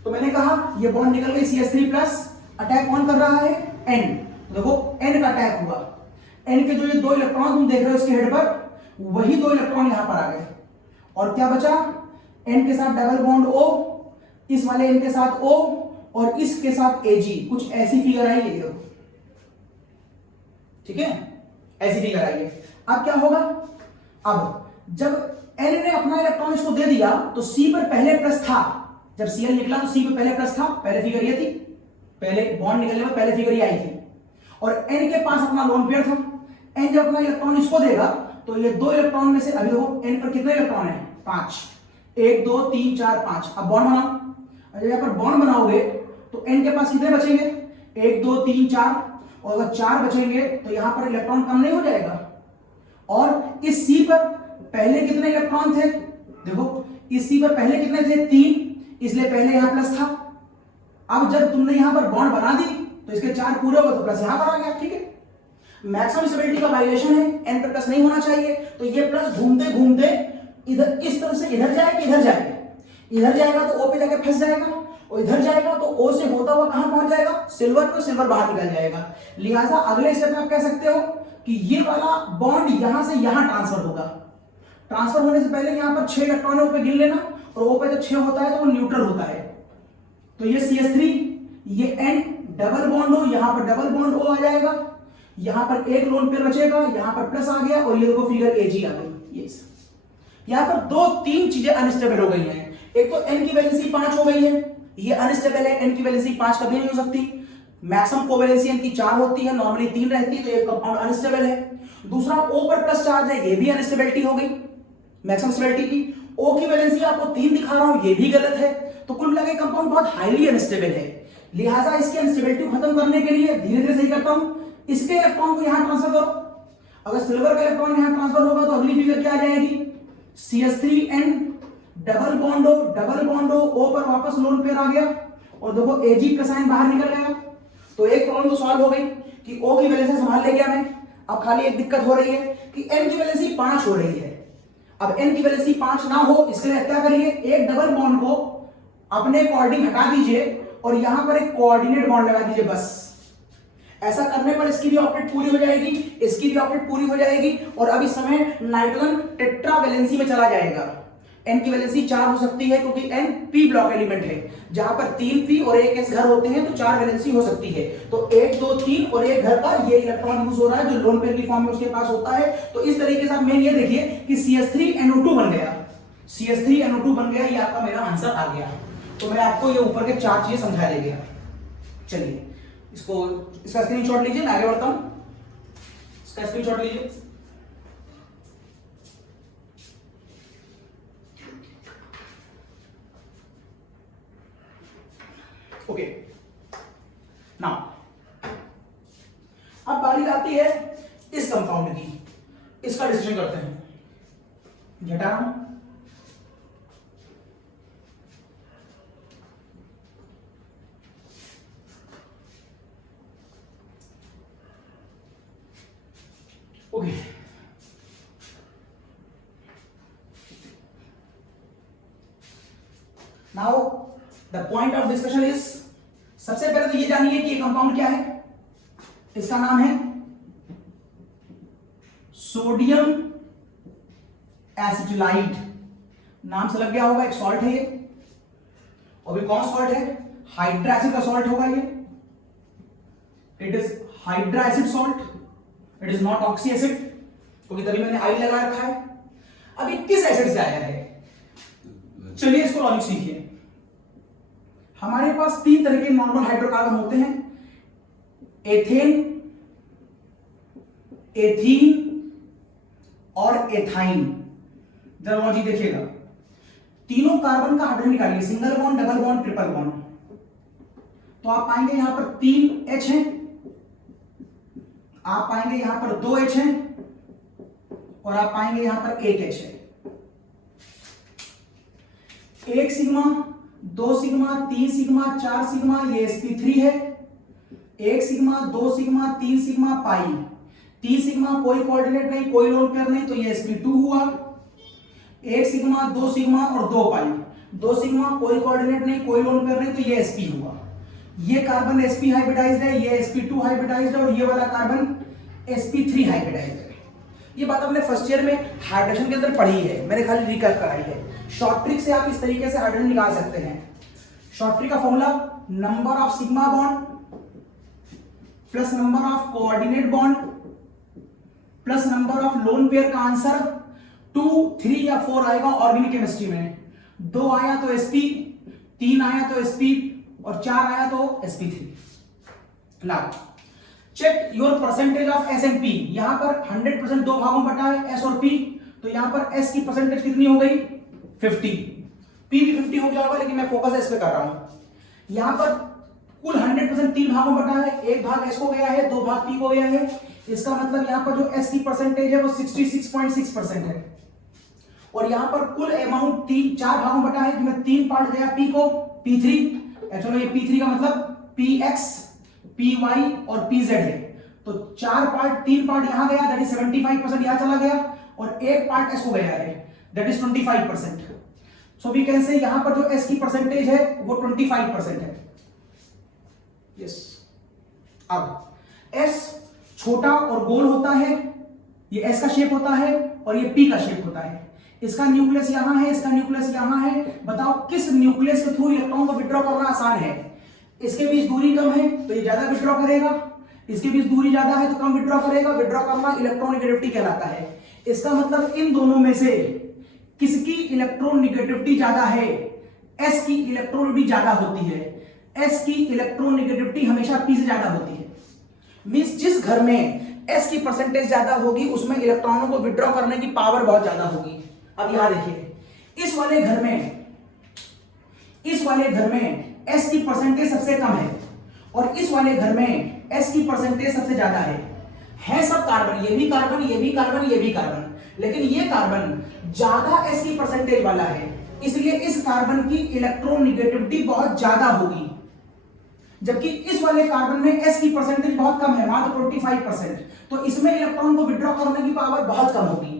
तो मैंने कहा ये बॉन्ड निकल गई CH3 प्लस, अटैक कौन कर रहा है? N। देखो N का अटैक हुआ, N के जो ये 2 इलेक्ट्रॉन तुम देख रहे हो इसके हेड पर, वही 2 इलेक्ट्रॉन यहां पर आ गए और क्या बचा? N के साथ डबल बॉन्ड O, इस वाले N के साथ O और इसके साथ Ag। कुछ ऐसी फिगर आई है, देखो, ठीक है, ऐसी फिगर आई है। अब क्या होगा? अब जब N ने अपना इलेक्ट्रॉन इसको दे दिया तो C पर पहले प्लस था, जब Cl निकला तो C पर पहले प्लस था, पहले फिगर ये थी, पहले बॉन्ड निकलने में पहले फिगर ये आई थी। और N के पास अपना लोन पेयर था, N जब अपना इलेक्ट्रॉन इसको देगा तो ये 2 इलेक्ट्रॉन में से, अभी देखो N पर कितने इलेक्ट्रॉन है? 5, 1 2 3 4 5। अब बॉन्ड बनाओ, जब यहां पर बॉन्ड बनाओगे तो N के पास कितने बचेंगे? 1 2 3 4, और अगर 4 बचेंगे तो यहां पर इलेक्ट्रॉन कम नहीं हो जाएगा? और इस C पर पहले कितने इलेक्ट्रॉन थे? देखो इस C पर पहले कितने थे? 3, इसलिए पहले यहां प्लस था। अब जब तुमने यहां पर बॉन्ड बना दी तो इसके 4 पूरे हो गए तो प्लस यहां पर आ गया, ठीक है। मैक्सिमम स्टेबिलिटी का वाइलेशन है, N पर प्लस नहीं होना चाहिए, तो ये प्लस घूमते घूमते इधर इस तरफ से इधर जाए कि इधर जाए? इधर जाएगा तो O पे जाके फंस जाएगा, और इधर जाएगा तो O से होता हुआ कहां पहुंच जाएगा? सिल्वर पे, सिल्वर बाहर निकल जाएगा। लिहाजा अगले स्टेप में आप कह सकते हो कि ये वाला बॉन्ड यहां से यहां ट्रांसफर होगा। ट्रांसफर होने से पहले यहां पर 6 इलेक्ट्रॉन O पे गिन लेना, और O पे जब 6 होता है तो वो न्यूट्रल होता है। तो ये CH3, ये N, डबल बॉन्ड O, यहां पर डबल बॉन्ड O आ जाएगा, यहां पर एक लोन पेयर बचेगा, यहां पर प्लस आ गया, और ये देखो फिगर Ag आ गई। ये यहां पर 2-3 चीजें अनस्टेबल हो गई हैं। एक तो N की वैलेंसी 5 हो गई है, ये अनस्टेबल है, N की वैलेंसी 5 कभी नहीं हो सकती। मैक्सिमम कोवैलेंसी N की 4 होती है, नॉर्मली 3 रहती है, तो ये कंपाउंड अनस्टेबल है। दूसरा O पर प्लस चार्ज है, ये भी अनस्टेबिलिटी हो गई मैक्सिमम स्टेबिलिटी की। O की वैलेंसी आपको 3 दिखा रहा हूं, ये भी गलत है। तो कुल मिला के कंपाउंड बहुत हाईली अनस्टेबल है। लिहाजा इसकी अनस्टेबिलिटी को खत्म करने के लिए धीरे धीरे सही करता हूं, इसके इलेक्ट्रॉन को यहां ट्रांसफर करो। अगर सिल्वर का इलेक्ट्रॉन यहां ट्रांसफर होगा तो अगली फिगर क्या आ जाएगी? CH3N, double bond O, O पर वापस लोन पेयर आ गया, और देखो Ag प्लस आयन बाहर निकल गया। तो एक प्रॉब्लम तो सॉल्व हो गई कि O की वैलेंसी संभाल ले गया मैं। अब खाली एक दिक्कत हो रही है कि N की वैलेंसी 5 हो रही है। अब N की वैलेंसी 5 ना हो, इसके लिए क्या करिए? एक डबल बॉन्ड को अपने अकॉर्डिंग हटा दीजिए और यहां पर एक कोऑर्डिनेट बॉन्ड लगा दीजिए, बस। ऐसा करने पर इसकी भी ऑक्टेट पूरी हो जाएगी, इसकी भी ऑक्टेट पूरी हो जाएगी, और अब इस समय नाइट्रोजन टेट्रा वैलेंसी में चला जाएगा। N की वैलेंसी 4 हो सकती है क्योंकि N p ब्लॉक एलिमेंट है, जहां पर 3 p और 1 s घर होते हैं, तो 4 वैलेंसी हो सकती है। तो 1 2 3 और 1 घर का ये इलेक्ट्रॉन यूज हो रहा है जो लोन पेयर की फॉर्म में उसके पास होता है। तो इस तरीके से आप मेन ये देखिए कि CH3NO2 बन गया, CH3NO2 बन गया, ये आपका मेरा आंसर आ गया। तो मैं आपको ये ऊपर के 4 चीजें समझा दे गया। चलिए इसका स्क्रीनशॉट लीजिए, मैं आगे बढ़ता हूं। इसका स्क्रीनशॉट लीजिए। ओके, नाउ अब बारी आती है इस कंपाउंड की, इसका डिस्कशन करते हैं। घटा रहा हूं, okay. Now the point of discussion is, सबसे पहले तो ये जानिए कि ये कंपाउंड क्या है। इसका नाम है सोडियम एसिटिलाइड। नाम से लग गया होगा, एक सॉल्ट है ये, और भी कौन सॉल्ट है? हाइड्रा एसिड का सॉल्ट होगा ये। It is hydra acid salt, it is not oxy acid, क्योंकि तभी मैंने आई लगा रखा है। अब ये किस एसिड से आया है? चलिए इसको लॉजिक सीखिए। हमारे पास 3 तरह के नॉर्मल हाइड्रोकार्बन होते हैं, एथेन, एथीन और एथाइन। जरा लॉजिक देखिएगा, तीनों कार्बन का हाइड्रोजन निकालिए, single bond, double bond, triple bond. तो आप पाएंगे यहां पर 3 H हैं, आप पाएंगे यहां पर 2 H हैं, और आप पाएंगे यहां पर 1 H है। 1 सिग्मा, 2 सिग्मा, 3 सिग्मा, 4 सिग्मा, ये sp3 है। 1 सिग्मा, 2 सिग्मा, 3 सिग्मा, पाई। 3 सिग्मा कोई कोऑर्डिनेट नहीं, कोई लोन पेयर नहीं, तो ये sp2 हुआ। 1 सिग्मा, 2 सिग्मा और 2 पाई। 2 सिग्मा कोई कोऑर्डिनेट नहीं, कोई लोन पेयर नहीं, तो ये sp हुआ। ये कार्बन sp हाइब्रिडाइज्ड है, ये sp2 हाइब्रिडाइज्ड है और ये वाला कार्बन sp3 हाइब्रिडाइज्ड है। ये बात आपने फर्स्ट ईयर में हाइड्रोजन के अंदर पढ़ी है, मैंने खाली रिकैप कराई है। शॉर्ट ट्रिक से आप इस तरीके से हाइड्रोजन निकाल सकते हैं। शॉर्ट ट्रिक का formula number of sigma bond plus number of coordinate bond plus number of lone pair का आंसर 2, 3 या 4 आएगा ऑर्गेनिक केमिस्ट्री में। 2 आया तो sp, 3 आया तो sp और 4 आया तो sp3। Now check your percentage of S and P। यहां पर 100% दो भागों में बटा है S और P, तो यहां पर S की परसेंटेज कितनी हो गई 50, P भी 50 हो जाएगा, लेकिन मैं फोकस S पे कर रहा हूं। यहां पर कुल 100% 3 भागों में बटा है, एक भाग S को गया है, 2 भाग P को गया है। इसका मतलब यहां पर जो S की परसेंटेज है वो 66.6% है। और यहां पर कुल अमाउंट 4 भागों में बटा है, जिसमें 3 पार्ट गया P को, P3 एक्चुअली ये P3 का मतलब PX, PY और PZ है। तो 3 पार्ट यहां गया, दैट इज 75% यहां चला गया, और एक पार्ट S को गया है, that is 25%। So we can say यहां पर जो S की परसेंटेज है वो 25% है। यस अब S छोटा और गोल होता है, ये S का शेप होता है और ये P का शेप होता है। इसका न्यूक्लियस यहां है, इसका न्यूक्लियस यहां है। बताओ किस न्यूक्लियस के थ्रू इलेक्ट्रॉन को विड्रॉ करना आसान है? इसके बीच दूरी कम है तो ये ज्यादा विड्रॉ करेगा, इसके बीच दूरी ज्यादा है तो कम विड्रॉ करेगा। विड्रॉ करना इलेक्ट्रोनेगेटिविटी कहलाता है। इसका मतलब इन दोनों में से किसकी इलेक्ट्रोनेगेटिविटी ज्यादा है? S की इलेक्ट्रोनेगेटिविटी ज्यादा होती है। S की इलेक्ट्रोनेगेटिविटी हमेशा P से ज्यादा होती है। मींस जिस घर में S की परसेंटेज ज्यादा होगी उसमें इलेक्ट्रॉनों को विड्रॉ करने की पावर बहुत ज्यादा होगी। अब यहां देखिए, इस वाले घर में S की परसेंटेज सबसे कम है और इस वाले घर में S की परसेंटेज सबसे ज्यादा है सब कार्बन, ये भी कार्बन, ये भी कार्बन, ये भी कार्बन, लेकिन ये कार्बन ज्यादा S की परसेंटेज वाला है, इसलिए इस कार्बन की इलेक्ट्रोनेगेटिविटी बहुत ज्यादा होगी। जबकि इस वाले कार्बन में S की परसेंटेज बहुत कम है, मात्र 25%, तो इसमें इलेक्ट्रॉन को विड्रॉ करने की पावर बहुत कम होगी।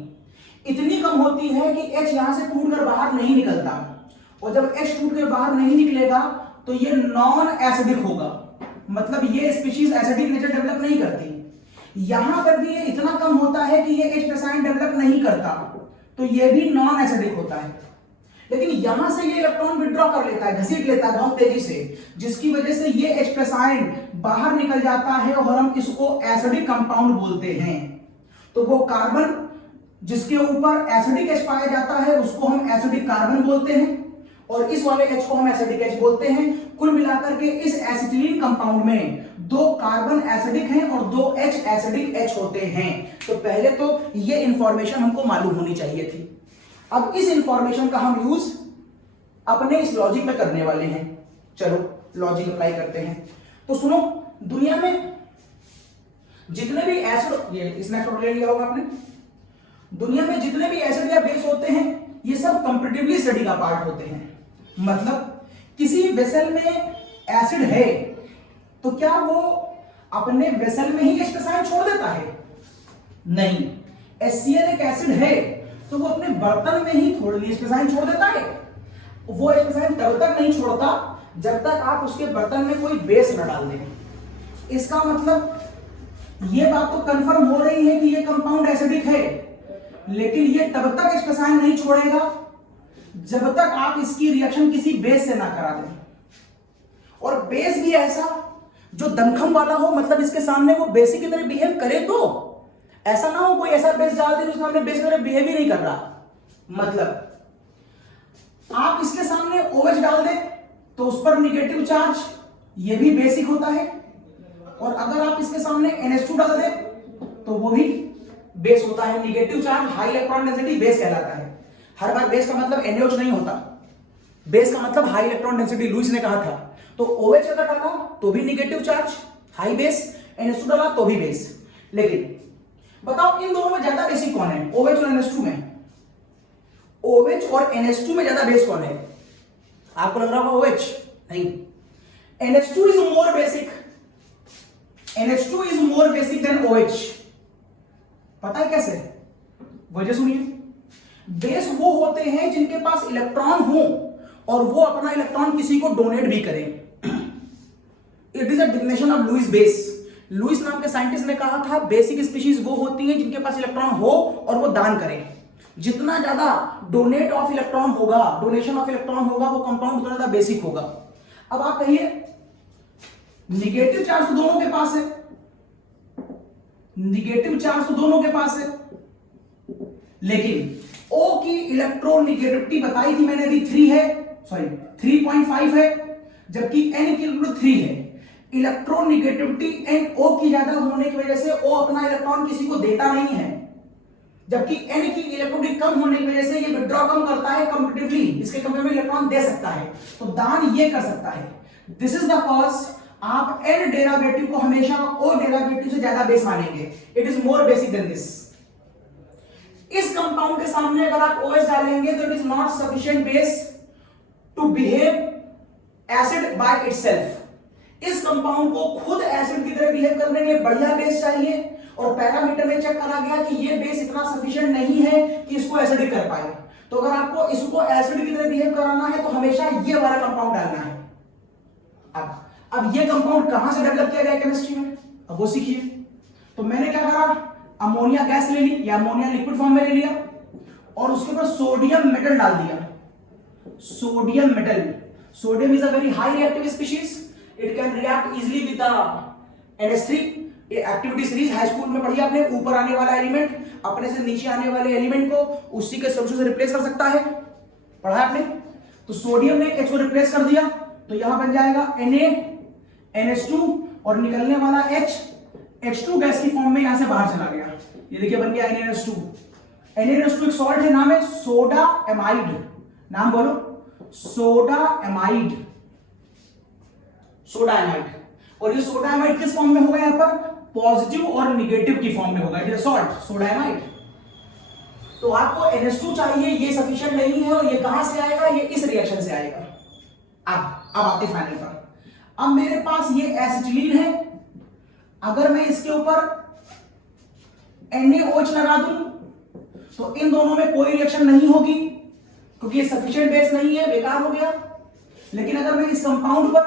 इतनी कम होती है कि H यहां से टूटकर बाहर नहीं निकलता, और जब H टूटकर बाहर नहीं निकलेगा तो ये नॉन एसिडिक होगा, मतलब ये स्पीशीज एसिडिक नेचर डेवलप नहीं करती। यहां पर भी ये इतना कम होता है कि ये H+ आयन डेवलप नहीं करता, तो ये भी नॉन एसिडिक होता है। लेकिन यहां से ये इलेक्ट्रॉन विड्रॉ कर लेता है, घसीट लेता है बहुत तेजी से, जिसकी वजह से ये H+ आयन बाहर निकल जाता है और हम इसको एसिडिक कंपाउंड बोलते हैं। तो वो कार्बन जिसके ऊपर एसिडिक H पाया जाता है उसको हम एसिडिक कार्बन बोलते हैं, और इस वाले H को हम एसिडिक H बोलते हैं। कुल मिलाकर के इस एसिटिलीन कंपाउंड में 2 कार्बन एसिडिक हैं और 2 H एसिडिक H होते हैं। तो पहले तो ये इंफॉर्मेशन हमको मालूम होनी चाहिए थी। अब इस इंफॉर्मेशन का हम यूज अपने इस लॉजिक में करने वाले हैं। चलो लॉजिक अप्लाई करते हैं। तो सुनो, दुनिया में जितने भी एसिड, ये स्नैपशॉट ले लिया होगा आपने, दुनिया में जितने भी एसिड या बेस होते हैं ये सब कंपैरेटिवली स्टडी का पार्ट होते हैं। मतलब किसी वेसल में एसिड है तो क्या वो अपने वेसल में ही H+ आयन छोड़ देता है? नहीं। HCl एक एसिड है तो वो अपने बर्तन में ही थोड़ी H+ आयन छोड़ देता है। वो H+ आयन तब तक नहीं छोड़ता जब तक आप उसके बर्तन में कोई बेस न डाल दें। इसका मतलब ये बात तो कंफर्म हो रही है कि ये कंपाउंड एसिडिक है, लेकिन ये तब तक H+ आयन नहीं छोड़ेगा जब तक आप इसकी रिएक्शन किसी बेस से ना करा दें। और बेस भी ऐसा जो दमखम वाला हो, मतलब इसके सामने वो बेसिक की तरह बिहेव करे। तो ऐसा ना हो कोई ऐसा बेस डाल दे जिसमें हमने बेस की तरह बिहेव ही नहीं कर रहा। मतलब आप इसके सामने OH डाल दे तो उस पर निगेटिव चार्ज, ये भी बेसिक होता है, और अगर आप इसके सामने NH2 डाल दे तो वो भी बेस होता है। Negative charge, high electron density base कहलाता है। हर बार बेस का मतलब NaOH नहीं होता, बेस का मतलब हाई इलेक्ट्रॉन डेंसिटी, लुईस ने कहा था। तो OH अगर डाला तो भी negative charge, high base, NH2 डाला तो भी बेस। लेकिन बताओ इन दोनों में ज्यादा बेसिक कौन है? OH और NH2 में? OH और NH2 में ज्यादा बेस कौन है? आपको लग रहा होगा OH, नहीं, NH2 is more basic. NH2 is more basic than OH। पता है कैसे? वजह सुनिए, बेस वो होते हैं जिनके पास इलेक्ट्रॉन हो और वो अपना इलेक्ट्रॉन किसी को डोनेट भी करें। It is a definition of Lewis base. Lewis नाम के साइंटिस्ट ने कहा था बेसिक स्पीशीज वो होती हैं जिनके पास इलेक्ट्रॉन हो और वो दान करें। जितना ज्यादा डोनेट ऑफ इलेक्ट्रॉन होगा, डोनेशन ऑफ इलेक्ट्रॉन होगा, वो कंपाउंड उतना ज्यादा बेसिक होगा। अब आप कहिए निगेटिव चार्ज तो दोनों के पास है, निगेटिव चार्ज तो दोनों के पास है, लेकिन O की इलेक्ट्रोनिगेटिविटी बताई थी मैंने अभी 3 है, सॉरी 3.5 है, जबकि N की 3 है। इलेक्ट्रोनिगेटिविटी NO की ज्यादा होने की वजह से O अपना इलेक्ट्रॉन किसी को देता नहीं है, जबकि N की इलेक्ट्रोनिटी कम होने की वजह से ये विड्रॉ कम करता है कंपैरेटिवली, इसके कंपेयर में इलेक्ट्रॉन दे सकता है, तो दान ये कर सकता है। दिस इज द कॉज आप N डेरिवेटिव को हमेशा O डेरिवेटिव से ज्यादा बेस मानेंगे। It is more basic than this. इस कंपाउंड के सामने अगर आप OH डालेंगे तो it is not sufficient base to behave acid by itself. इस कंपाउंड को खुद एसिड की तरह बिहेव करने के लिए बढ़िया बेस चाहिए, और पैरामीटर में चेक करा गया कि ये बेस इतना सफिशिएंट नहीं है कि इसको एसिडिक कर पाए। तो अगर आपको इसको एसिड की तरह बिहेव कराना है तो हमेशा ये वाला कंपाउंड डालना है। अब ये कंपाउंड कहां से डेवलप किया गया केमिस्ट्री में, अब वो सीखिए। तो मैंने क्या करा, अमोनिया गैस ले ली या अमोनिया लिक्विड फॉर्म में ले लिया और उसके ऊपर सोडियम मेटल डाल दिया। Sodium metal, sodium is a very high reactive species, it can react easily with the NH3। Activity series high school में पढ़ी आपने, ऊपर आने वाला एलिमेंट अपने से नीचे आने वाले एलिमेंट को उसी के सॉल्यूशन से रिप्लेस कर सकता है, पढ़ा आपने। तो सोडियम ने H को रिप्लेस कर दिया तो यहां बन जाएगा NaNH2 और निकलने वाला H2 गैस की फॉर्म में यहां से बाहर चला गया। ये देखिए बन गया NaNH2। NaNH2 एक सॉल्ट है, नाम है सोडा एमाइड। नाम बोलो, सोडा एमाइड, सोडा एमाइड। और ये सोडा एमाइड किस फॉर्म में होगा, यहां पर पॉजिटिव और निगेटिव की फॉर्म में होगा, सॉल्ट सोडा एमाइड। तो आपको NH2 चाहिए, ये सफिशिएंट नहीं है, और ये कहां से आएगा, ये इस रिएक्शन से आएगा। अब आते फाइनल पर। अब मेरे पास ये एसिटिलीन है, अगर मैं इसके ऊपर NaOH लगा दूं तो इन दोनों में कोई रिएक्शन नहीं होगी क्योंकि ये सफिशिएंट बेस नहीं है, बेकार हो गया। लेकिन अगर मैं इस कंपाउंड पर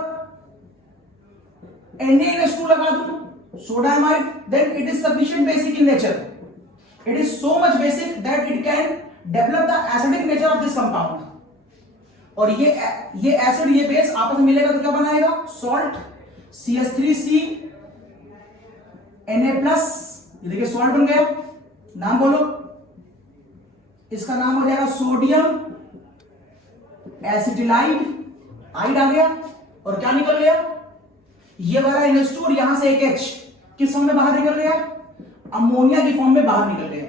NaNH2 लगा दूं, soda amide, then it is sufficient basic in nature. It is so much basic that it can develop the acidic nature of this compound. और ये एसिड ये बेस आपस में मिलेगा तो क्या बनाएगा, सॉल्ट CH3C Na+, ये देखिए सॉल्ट बन गया। नाम बोलो, इसका नाम हो जाएगा सोडियम एसिटिलाइड, आइड आ गया। और क्या निकल गया, ये वाला NH2 और यहां से एक H किस फॉर्म में बाहर निकल गया, अमोनिया की फॉर्म में बाहर निकल गया।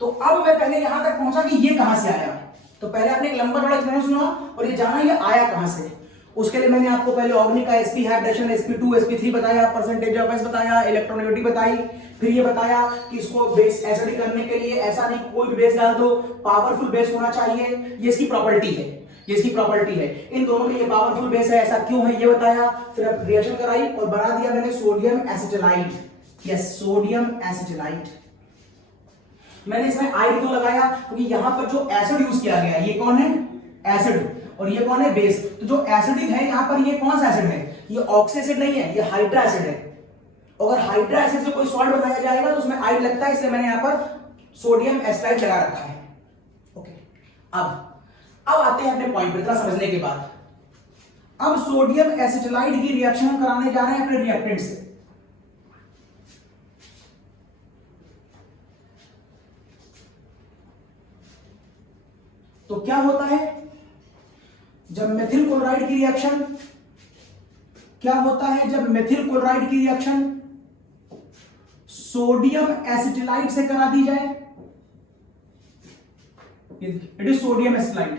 तो अब मैं पहले यहां तक पहुंचा कि ये कहां से आया। तो पहले आपने एक लंबा बड़ा एक्सप्लेनेशन सुना और ये जाना ये आया कहां से। उसके लिए मैंने आपको पहले ऑर्गेनिक का sp हाइब्रिडेशन sp2 sp3 बताया, परसेंटेज ऑफ s बताया, इलेक्ट्रोनेगेटिविटी बताई, फिर ये बताया कि इसको बेस एसिडिक करने के लिए ऐसा नहीं कोई भी बेस डाल दो, पावरफुल बेस होना चाहिए, ये इसकी प्रॉपर्टी है, ये इसकी प्रॉपर्टी है। इन दोनों में ये पावरफुल बेस है, ऐसा क्यों है ये बताया। फिर अब रिएक्शन कराई और बना दिया मैंने sodium acetylide. Yes, sodium acetylide. मैंने इसमें आइड क्यों लगाया, क्योंकि यहां पर जो एसिड यूज किया गया ये कौन है, एसिड, और ये कौन है, बेस। तो जो एसिडिक है यहां पर ये कौन सा एसिड है, ये ऑक्सी एसिड नहीं है, ये हाइड्रा एसिड है। अगर हाइड्रा एसिड से कोई सॉल्ट बनाया जाएगा तो उसमें आइड लगता है, इसलिए मैंने यहां पर सोडियम एसिटाइड लगा रखा है। ओके, अब आते हैं अपने पॉइंट पर इतना समझने के बाद। अब सोडियम एसिटिलाइड की रिएक्शन हम कराने जा रहे हैं अपने रिएक्टेंट से। तो क्या होता है जब मेथिल क्लोराइड की रिएक्शन, क्या होता है जब मेथिल क्लोराइड की रिएक्शन सोडियम एसिटिलाइड से करा दी जाए। It is sodium acetylide,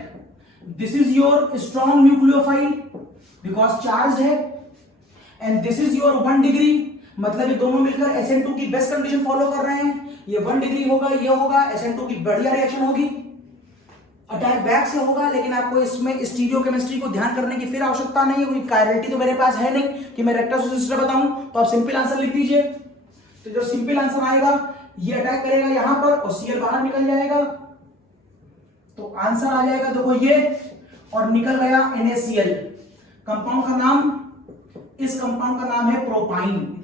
this is your strong nucleophile because charge है, and this is your 1 degree, मतलब ये दोनों मिलकर SN2 की बेस्ट कंडीशन फॉलो कर रहे हैं। ये 1 डिग्री होगा, ये होगा, SN2 की बढ़िया रिएक्शन होगी। अटैक बैक से होगा, लेकिन आपको इसमें स्टीरियो केमिस्ट्री को ध्यान करने की फिर आवश्यकता नहीं है, क्योंकि कायरलिटी तो मेरे पास है नहीं कि मैं रेक्टस सिस्टर बताऊं। तो आप सिंपल आंसर लिख दीजिए। तो जो सिंपल आंसर आएगा, ये अटैक करेगा यहां पर और सीएल बाहर निकल जाएगा, तो आंसर आ जाएगा देखो ये, और निकल गया NaCl। कंपाउंड का नाम, इस कंपाउंड का नाम है प्रोपाइन।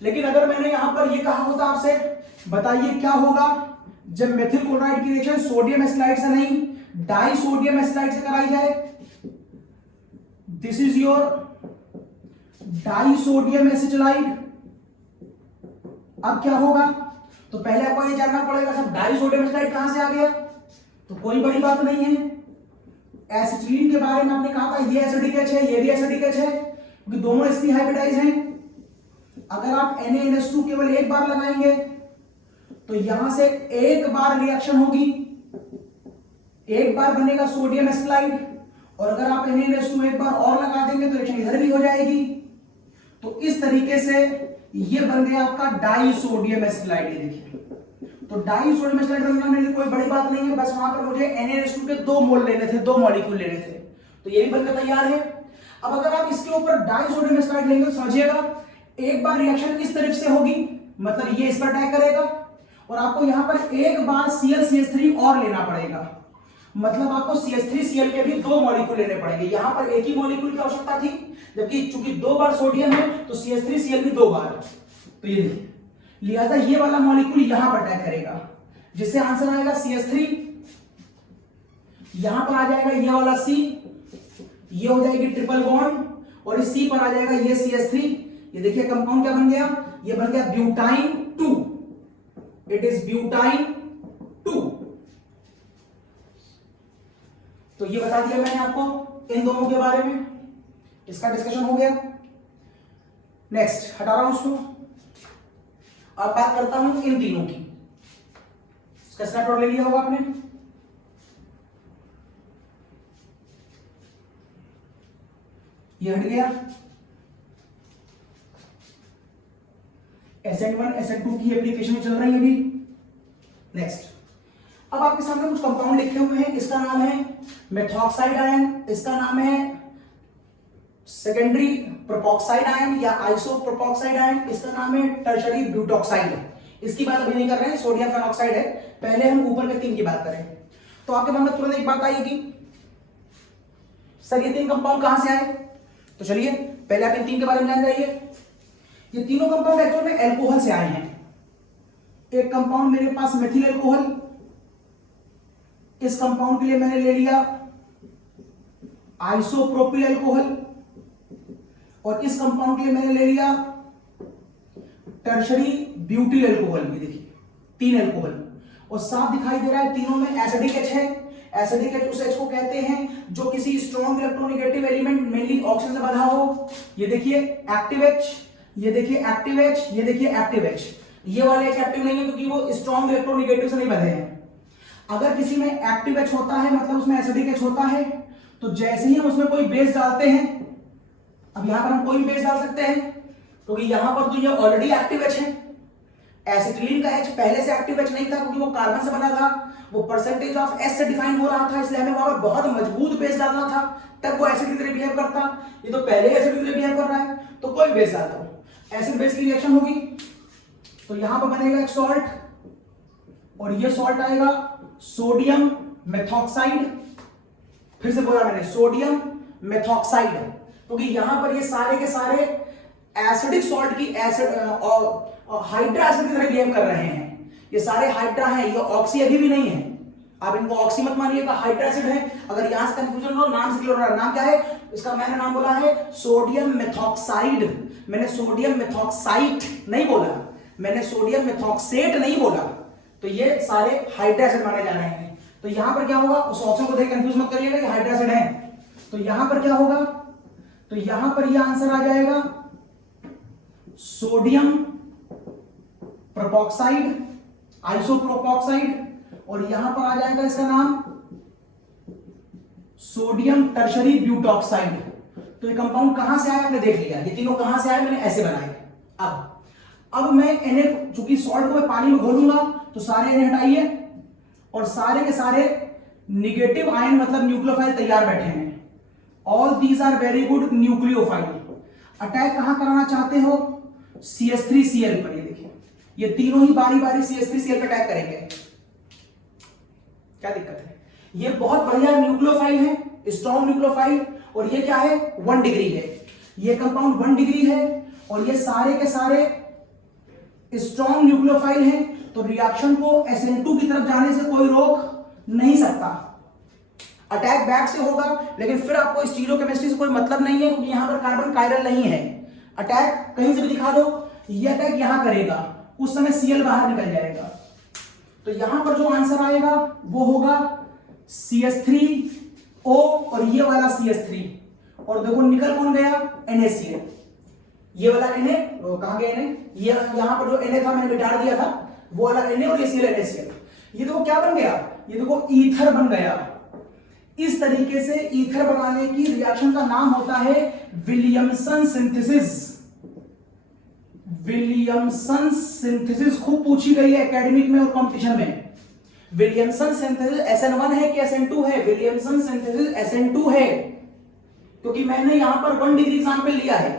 लेकिन अगर मैंने यहां पर ये कहा होता आपसे, बताइए क्या होगा जब मेथिल क्लोराइड की रिएक्शन सोडियम एसिटाइड से नहीं डाई सोडियम एसिटाइड से कराई जाए। This is your die sodium एसिटाइड। अब क्या होगा, तो पहले आपको ये जानना पड़ेगा सब डाई सोडियम एसिटाइड कहां से आ गया। तो कोई बड़ी बात नहीं है, एसिटिलीन के बारे में आपने कहा था ये एसिडिक एच है, ये भी एसिडिक एच है, क्योंकि दोनों sp हाइब्रिडाइज हैं। अगर आप NaNH2 केवल एक बार लगाएंगे तो यहां से एक बार रिएक्शन होगी, एक बार बनेगा सोडियम एसिटाइड, और अगर आप NaNH2 एक बार और लगा देंगे तो रिएक्शन इधर भी हो जाएगी। तो इस तरीके से ये बन गया आपका डाई सोडियम एसिटाइड। ये देखिए, तो डाई सोडियम एसिटाइड बनने में कोई बड़ी बात नहीं है, बस वहां पर मुझे NaNH2 के 2 मोल लेने थे, 2 मॉलिक्यूल लेने थे, तो ये भी बनकर तैयार है। अब अगर आप इसके ऊपर डाई सोडियम एसिटाइड लेंगे तो समझिएगा एक बार रिएक्शन इस तरफ से होगी, मतलब ये इस पर अटैक करेगा, और आपको यहां पर एक बार ClCH3 और लेना पड़ेगा, मतलब आपको CH3Cl के भी 2 मॉलिक्यूल लेने पड़ेंगे। यहां पर एक ही मॉलिक्यूल की आवश्यकता थी, जबकि चूंकि 2 बार सोडियम है तो CH3Cl भी 2 बार। तो ये देखिए, लिहाजा ये वाला मॉलिक्यूल यहां पर अटैक करेगा, जिससे आंसर आएगा CH3। यहां पर आ जाएगा ये वाला C, ये हो जाएगी ट्रिपल बॉन्ड, और इस C पर आ जाएगा ये CH3। ये देखिए कंपाउंड क्या बन गया, ये बन गया ब्यूटाइन 2। It is butyne 2। तो ये बता दिया मैंने आपको इन दोनों के बारे में, इसका डिस्कशन हो गया। नेक्स्ट हटा रहा हूं उसको, अब बात करता हूं इन तीनों की। इसका स्नैपशॉट ले लिया होगा आपने। ये हट गया। SN1 SN2 की एप्लीकेशन चल रही है अभी। नेक्स्ट, अब आपके सामने कुछ कंपाउंड लिखे हुए हैं। इसका नाम है मेथॉक्साइड आयन, इसका नाम है सेकेंडरी प्रोपॉक्साइड आयन या आइसोप्रोपॉक्साइड आयन, इसका नाम है टर्शरी ब्यूटॉक्साइड। इसकी बात अभी नहीं कर रहे हैं, सोडियम फेनॉक्साइड है। पहले हम ऊपर के 3 की बात करें तो आपके मन में तुरंत एक बात आएगी, सर ये 3 कंपाउंड कहां से आए। तो चलिए पहले आप इन 3 के बारे में जान जाइए। ये तीनों कंपाउंड एक्चुअल में एल्कोहल से आए हैं। एक कंपाउंड मेरे पास मेथिल एल्कोहल, इस कंपाउंड के लिए मैंने ले लिया आइसोप्रोपिल एल्कोहल, और इस कंपाउंड के लिए मैंने ले लिया टर्शरी ब्यूटिल एल्कोहल। भी देखिए 3 एल्कोहल, और साफ दिखाई दे रहा है तीनों में एसिडिक एच है। एसिडिक एच उस एच को कहते हैं जो किसी strong electronegative element mainly oxygen से बंधा हो। ये देखिए एक्टिव एच, ये देखिए एक्टिव एच, ये देखिए एक्टिव एच। ये वाले एच एक्टिव नहीं है क्योंकि वो स्ट्रॉन्ग इलेक्ट्रोनेगेटिव से नहीं बंधे हैं। अगर किसी में एक्टिव एच होता है मतलब उसमें एसिडिक एच होता है, तो जैसे ही हम उसमें कोई बेस डालते हैं, अब यहां पर हम कोई भी बेस डाल सकते हैं क्योंकि यहां पर तो ये ऑलरेडी एक्टिव एच है। एसिटिलीन का एच पहले से एक्टिव एच नहीं था क्योंकि वो कार्बन से बना था, वो परसेंटेज ऑफ एस से डिफाइन हो रहा था, इसलिए हमें वहां पर बहुत मजबूत बेस डालना था, तब वो एसिड की तरह बिहेव करता। ये तो पहले एसिड की तरह बिहेव कर रहा है, तो कोई बेस डाल दो, एसिड बेस की रिएक्शन होगी, तो यहां पर बनेगा एक सॉल्ट, और ये सॉल्ट आएगा सोडियम मेथॉक्साइड। फिर से बोला मैंने सोडियम मेथॉक्साइड, क्योंकि यहां पर ये सारे के सारे एसिडिक सॉल्ट की एसिड हाइड्रा एसिड की तरह बिहेव कर रहे हैं। ये सारे हाइड्रा हैं, ये ऑक्सी अभी भी नहीं है, आप इनको ऑक्सी मत मानिएगा, हाइड्रा एसिड है। अगर यहां से कंफ्यूजन हो, नाम से क्लियर हो रहा है। नाम क्या है इसका, मैंने नाम बोला है सोडियम मेथॉक्साइड। मैंने सोडियम मेथॉक्साइट नहीं बोला, मैंने सोडियम मेथॉक्सेट नहीं बोला। तो ये सारे हाइड्रा एसिड माने जा रहे हैं। तो यहां पर क्या होगा, उस ऑप्शन को देख कंफ्यूज मत करिएगा कि हाइड्रा एसिड है। तो यहां पर क्या होगा, तो यहां पर यह आंसर आ जाएगा सोडियम प्रोपॉक्साइड, आइसोप्रोपॉक्साइड, और यहां पर आ जाएगा इसका नाम सोडियम टर्शरी ब्यूटॉक्साइड। तो ये कंपाउंड कहां से आया आपने देख लिया, ये तीनों कहां से आए मैंने ऐसे बनाए। अब अब मैं Na, चूंकि सॉल्ट को मैं पानी में घोलूंगा तो सारे Na हटाइए, और सारे के सारे निगेटिव आयन मतलब न्यूक्लियोफाइल तैयार बैठे हैं। All these are very good nucleophile. Attack कहां कराना चाहते हो? CH3Cl पर। ये देखिए, ये तीनों ही बारी बारी CH3Cl पर अटैक करेंगे। क्या दिक्कत है? ये बहुत बढ़िया न्यूक्लियोफाइल है, स्ट्रॉन्ग न्यूक्लियोफाइल, और ये क्या है? 1 डिग्री है। ये कंपाउंड 1 डिग्री है और ये सारे के सारे स्ट्रॉन्ग न्यूक्लियोफाइल हैं, तो रिएक्शन को SN2 की तरफ जाने से कोई रोक नहीं सकता। अटैक बैक से होगा, लेकिन फिर आपको स्टीरियोकेमिस्ट्री से कोई मतलब नहीं है, क्योंकि यहां पर कार्बन कायरल नहीं है। अटैक कहीं से भी दिखा दो, ये अटैक यहां करेगा, उस समय Cl बाहर निकल जाएगा। तो यहां पर जो आंसर आएगा वो होगा CH3O और ये वाला CH3, और देखो निकल कौन गया? NaCl। ये वाला Na कहां गया? Na, ये यहां पर जो Na था मैंने मिटा दिया था, वो वाला Na और ये Cl NaCl। ये देखो क्या बन गया? ये देखो ईथर बन गया। इस तरीके से ईथर बनाने की रिएक्शन का नाम होता है विलियमसन सिंथेसिस। विलियमसन सिंथेसिस खूब पूछी गई है एकेडमिक में और कंपटीशन में। विलियमसन सिंथेसिस SN1 है कि SN2 है? विलियमसन सिंथेसिस SN2 है, क्योंकि मैंने यहां पर 1 डिग्री एग्जांपल लिया है।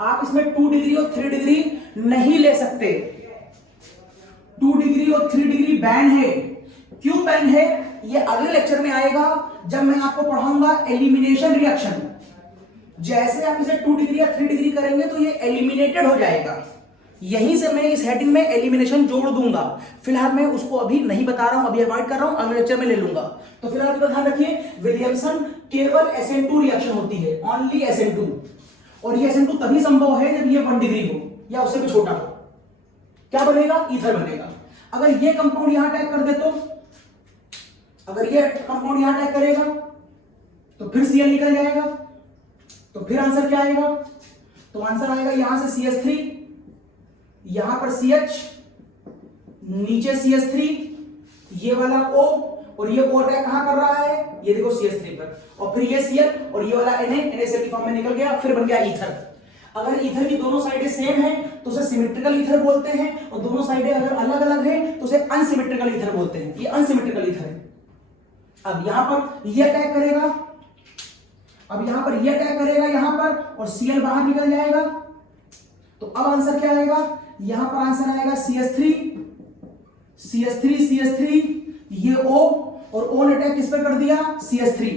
आप इसमें 2 डिग्री और 3 डिग्री नहीं ले सकते। 2 डिग्री और 3 डिग्री बैन है। क्यों बैन है? ये अगले लेक्चर में आएगा, जब मैं आपको पढ़ाऊंगा एलिमिनेशन रिएक्शन। जैसे आप इसे 2 डिग्री या 3 डिग्री करेंगे तो ये एलिमिनेटेड हो जाएगा। यहीं से मैं इस हेडिंग में एलिमिनेशन जोड़ दूंगा। फिलहाल मैं उसको अभी नहीं बता रहा हूं, अभी अवॉइड कर रहा हूं, अगले लेक्चर में ले लूंगा। तो फिलहाल इसका ध्यान रखिए, विलियमसन केवल SN2 रिएक्शन होती है, ओनली SN2। और ये SN2 तभी संभव है जब ये 1 डिग्री हो या उससे भी छोटा हो। क्या बनेगा? ईथर बनेगा। अगर ये कंपाउंड यहां अटैक कर दे तो, अगर ये कंपाउंड यहां अटैक करेगा तो फिर Cl निकल जाएगा, तो फिर आंसर क्या आएगा? तो आंसर आएगा यहां से CH3, यहां पर CH, नीचे CH3, ये वाला O, और ये O अटैक कहां कर रहा है? ये देखो CH3 पर, और फिर ये Cl और ये वाला NaCl की फॉर्म में निकल गया, फिर बन गया ईथर। अगर ईथर की दोनों साइडें सेम है तो उसे सिमेट्रिकल ईथर बोलते हैं, और दोनों साइडें अगर अलग अलग है तो उसे अनसिमेट्रिकल ईथर बोलते हैं। ये अनसिमेट्रिकल ईथर है। अब यहां पर ये अटैक करेगा, अब यहां पर ये अटैक करेगा यहां पर, और Cl बाहर निकल जाएगा। तो अब आंसर क्या आएगा? यहां पर आंसर आएगा CH3, CH3, ये O, और O ने अटैक किस पर कर दिया? CH3।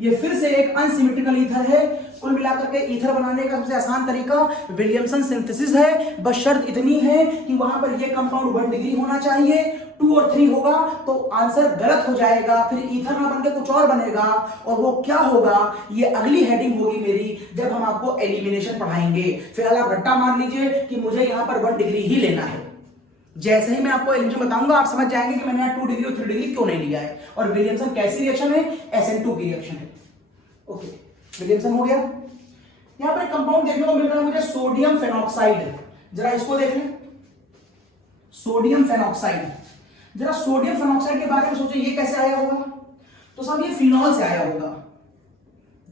ये फिर से एक अनसिमेट्रिकल ईथर है। कुल मिलाकर के ईथर बनाने का सबसे आसान तरीका विलियमसन सिंथेसिस है, बस शर्त इतनी है कि वहां पर ये कंपाउंड 1 डिग्री होना चाहिए। 2 और 3 होगा तो आंसर गलत हो जाएगा, फिर ईथर ना बनके कुछ और बनेगा, और वो क्या होगा ये अगली हेडिंग होगी मेरी, जब हम आपको एलिमिनेशन पढ़ाएंगे। फिलहाल आप रट्टा मार लीजिए कि मुझे यहां पर 1 डिग्री ही लेना है। जैसे ही मैं आपको एलिमिनेशन बताऊंगा आप समझ जाएंगे कि मैंने यहाँ 2 डिग्री और 3 डिग्री क्यों नहीं लिया है। और विलियमसन कैसी रिएक्शन है? SN2 की रिएक्शन है। ओके, विलियमसन हो गया। यहां पर एक कंपाउंड देखने को मिल रहा है मुझे, सोडियम फेनॉक्साइड। जरा इसको देख लें, सोडियम फेनॉक्साइड। जरा सोडियम फेनॉक्साइड के बारे में सोचें, ये कैसे आया होगा? तो सब ये फिनॉल से आया होगा।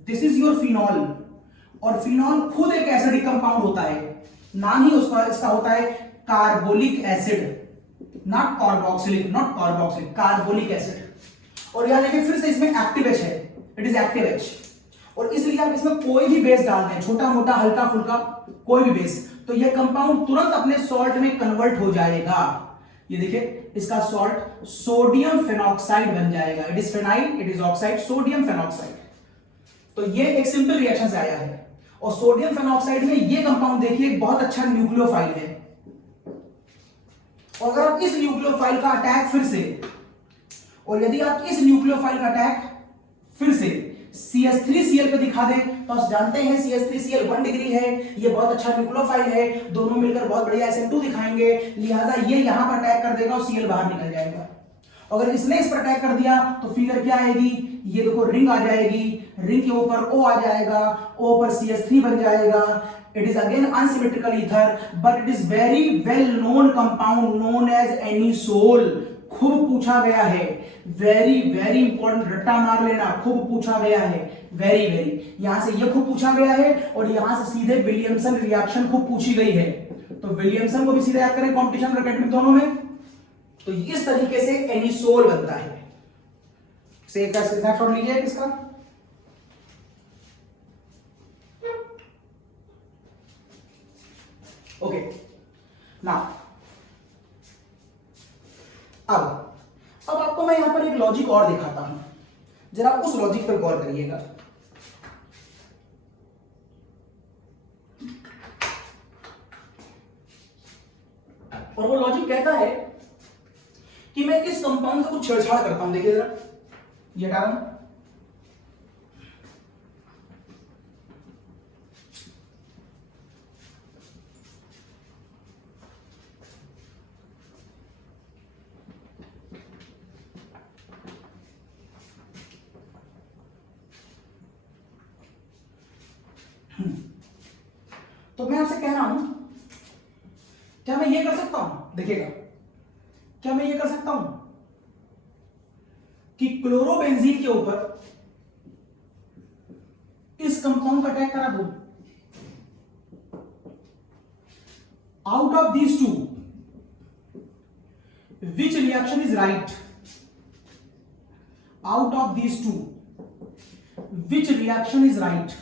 दिस इज योर फिनॉल, और फिनॉल खुद एक एसिडिक कंपाउंड होता है। नाम ही उसका इसका होता है carbolic acid, not carboxylic, not carboxylic, carbolic acid. और यहां देखिए फिर से इसमें एक्टिव H है, इट इज एक्टिव H, और इसलिए आप इसमें कोई भी बेस डाल दें, छोटा मोटा हल्का फुल्का कोई भी बेस, तो यह कंपाउंड तुरंत अपने सॉल्ट में कन्वर्ट हो जाएगा। ये देखिए इसका सॉल्ट सोडियम फेनॉक्साइड बन जाएगा। It is phenyl, it is oxide, sodium phenoxide. तो ये एक सिंपल रिएक्शन से आया है। और सोडियम फेनॉक्साइड में ये कंपाउंड देखिए बहुत अच्छा न्यूक्लियोफाइल है। और अगर आप इस न्यूक्लियोफाइल का अटैक फिर से, और यदि आप इस न्यूक्लियोफाइल का अटैक फिर से CH3Cl पे दिखा दें, तो आप जानते हैं CH3Cl 1 डिग्री है, ये बहुत अच्छा न्यूक्लियोफाइल है, दोनों मिलकर बहुत बढ़िया SN2 दिखाएंगे, लिहाजा ये यहां पर अटैक कर देगा और Cl बाहर निकल जाएगा। अगर इसने इस पर अटैक कर दिया तो फिगर क्या आएगी? ये देखो रिंग आ जाएगी, रिंग के ऊपर O आ जाएगा, O पर CH3 बन जाएगा। It is again unsymmetrical ether, but it is very well known compound known as anisole। खूब पूछा गया है, वेरी वेरी इंपॉर्टेंट, रट्टा मार लेना, खूब पूछा गया है, वेरी वेरी। यहां से ये खूब पूछा गया है, और यहां से सीधे विलियमसन रिएक्शन खूब पूछी गई है। तो विलियमसन को भी सीधे याद करें कंपटीशन और एकेडमिक दोनों में। तो इस तरीके से एनिसोल बनता है। से एक स्नैपशॉट लीजिए इसका। ओके ना, अब आपको मैं यहां पर एक लॉजिक और दिखाता हूं, जरा उस लॉजिक पर गौर करिएगा। और वो लॉजिक कहता है कि मैं इस कंपाउंड से कुछ छेड़छाड़ करता हूं। देखिए जरा, ये हटा रहा हूं, तो मैं आपसे कह रहा हूं, क्या मैं ये कर सकता हूं? देखिएगा, क्या मैं ये कर सकता हूं कि क्लोरोबेंजीन के ऊपर इस कंपाउंड का अटैक करा दूं। Out of these two which reaction is right? Out of these two which reaction is right?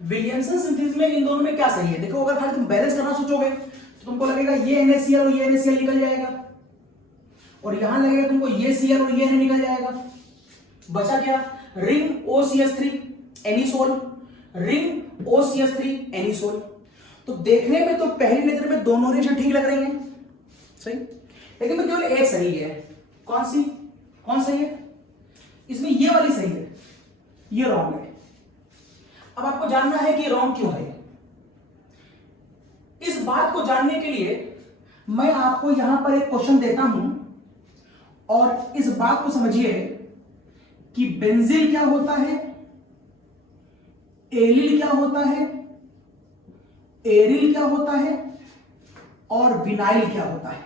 Williamson synthesis में इन दोनों में क्या सही है? देखो, अगर खाली तुम बैलेंस करना सोचोगे तो तुमको लगेगा ये NaCl और ये NaCl निकल जाएगा, और यहां लगेगा तुमको ये Cl और ये Na निकल जाएगा। बचा क्या? Ring OCH3 anisole, ring OCH3 anisole. तो देखने में तो पहली नजर में दोनों रिएक्शन ठीक लग रही हैं, सही, लेकिन तो केवल एक सही है। कौन सी? कौन सही है? इसमें ये वाली सही है, ये रॉन्ग है। अब आपको जानना है कि रॉन्ग क्यों है। इस बात को जानने के लिए मैं आपको यहां पर एक क्वेश्चन देता हूं, और इस बात को समझिए कि बेंजीन क्या होता है, एलिल क्या होता है, एरिल क्या होता है, और विनाइल क्या होता है।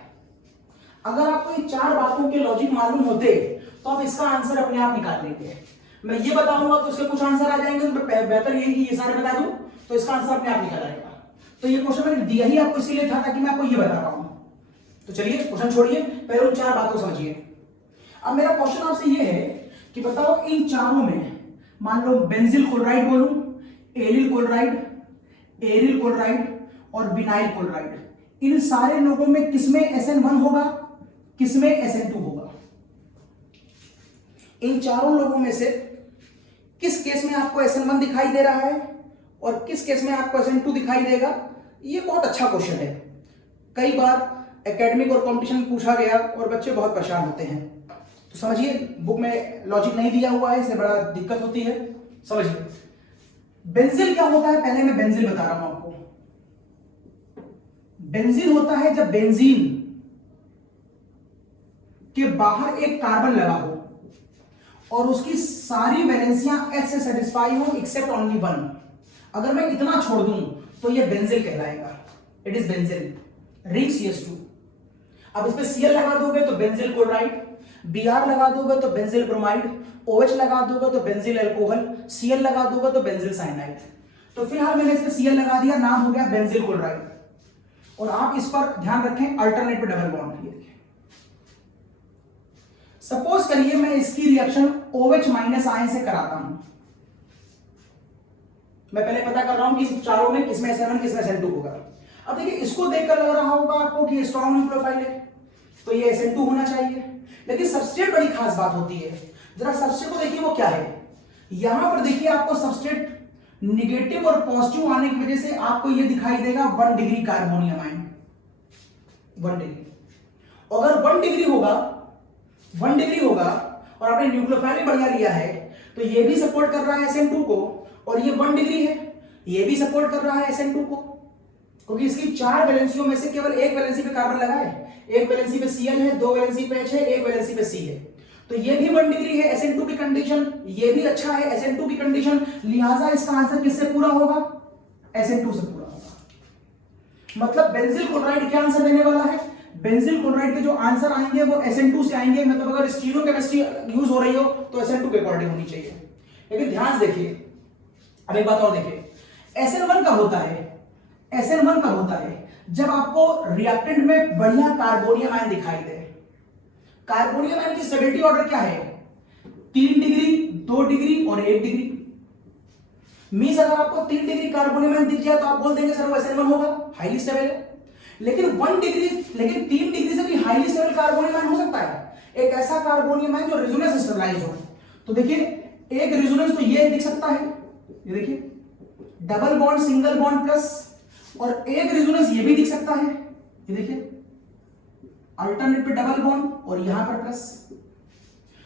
अगर आपको ये चार बातों के लॉजिक मालूम होते तो आप इसका आंसर अपने आप निकाल लेंगे। मैं ये बताऊंगा तो इसके कुछ आंसर आ जाएंगे, तो बेहतर यही कि ये सारे बता दूं तो इसका आंसर अपने आप निकल आएगा। तो ये क्वेश्चन मैंने दिया ही आपको इसीलिए था ताकि मैं आपको ये बता पाऊं। तो चलिए क्वेश्चन छोड़िए, पहले उन चार बातों को समझिए। अब मेरा क्वेश्चन आपसे ये है कि बताओ इन चारों में, मान लो बेंजील क्लोराइड बोलूं, एलिल क्लोराइड, एरिल क्लोराइड और विनाइल क्लोराइड, इन सारे लोगों में किसमें SN1 होगा, किसमें SN2 होगा? इन चारों लोगों में से किस केस में आपको SN1 दिखाई दे रहा है और किस केस में आपको SN2 दिखाई देगा? ये बहुत अच्छा क्वेश्चन है, कई बार एकेडमिक और कंपटीशन में पूछा गया और बच्चे बहुत परेशान होते हैं। तो समझिए, बुक में लॉजिक नहीं दिया हुआ है, इससे बड़ा दिक्कत होती है। समझिए, बेंजीन क्या होता है, पहले मैं बेंजीन बता रहा हूं आपको। बेंजीन होता है जब बेंजीन के बाहर एक कार्बन लगा हो और उसकी सारी वैलेंसियां H से सेटिस्फाई हो एक्सेप्ट ओनली वन। अगर मैं इतना छोड़ दूं तो ये बेंजीन कहलाएगा, it is benzene, ring CH2। अब इस पे Cl लगा दोगे तो बेंजील क्लोराइड, Br लगा दोगे तो बेंजील ब्रोमाइड, OH लगा दोगे तो बेंजील अल्कोहल, Cl लगा दोगे तो बेंजील साइनाइड। तो फिलहाल मैंने इस पे Cl लगा दिया, नाम हो गया बेंजील क्लोराइड। और आप इस पर ध्यान रखें, अल्टरनेट पे डबल बॉन्ड। ये देखिए, सपोज करिए मैं इसकी रिएक्शन OH माइनस आयन से कराता हूं। मैं पहले पता कर रहा हूं कि इस चारों में किसमें SN1 किसमें SN2 होगा। अब देखिए, इसको देखकर लग रहा होगा आपको कि स्ट्रॉन्ग न्यूक्लियोफाइल है तो ये SN2 होना चाहिए, लेकिन सबस्ट्रेट बड़ी खास बात होती है। जरा सबस्ट्रेट को देखिए, वो क्या है। यहां पर देखिए, आपको सबस्ट्रेट निगेटिव और पॉजिटिव आने की वजह से आपको ये दिखाई देगा 1 डिग्री कार्बोनियम आयन, 1 डिग्री। अगर 1 डिग्री होगा, 1 डिग्री होगा और आपने न्यूक्लियोफाइल बढ़िया लिया है तो ये भी सपोर्ट कर रहा है SN2 को, और ये 1 डिग्री है, ये भी सपोर्ट कर रहा है SN2 को, क्योंकि इसकी 4 वैलेंसियों में से केवल एक वैलेंसी पे कार्बन लगा है। एक वैलेंसी पे Cl है, 2 वैलेंसी पे H है, एक वैलेंसी पे C है। तो ये भी 1 डिग्री है, SN2 की कंडीशन, ये भी अच्छा है, SN2 की कंडीशन। लिहाजा इसका आंसर किससे पूरा होगा? SN2 से पूरा होगा। मतलब बेंजील क्लोराइड क्या आंसर देने वाला है? बेंजील क्लोराइड के जो आंसर आएंगे वो SN2 से आएंगे। मतलब अगर स्टीरियोकेमिस्ट्री यूज हो रही हो तो SN2 के अकॉर्डिंग होनी चाहिए। लेकिन ध्यान से देखिए, अब एक बात और देखिए, SN1 कब होता है? SN1 कब होता है? जब आपको रिएक्टेंट में बढ़िया कार्बोनियम आयन दिखाई दे। कार्बोनियम आयन की स्टेबिलिटी ऑर्डर क्या है? 3 डिग्री, 2 डिग्री और 1 डिग्री। मींस अगर आपको 3 डिग्री कार्बोनियम आयन दिख जाए तो आप बोल देंगे सर वो SN1 होगा, हाईली स्टेबल है। लेकिन 3 डिग्री से भी हाईली स्टेबल कार्बोनियम आयन हो सकता है, एक ऐसा कार्बोनियम आयन जो रेजोनेंस स्टेबलाइज हो। तो देखिए एक रेजोनेंस तो ये दिख सकता है, ये देखिए double bond single bond plus, और एक रेजोनेंस ये भी दिख सकता है, ये देखिए अल्टरनेट पे डबल बॉन्ड और यहां पर प्लस,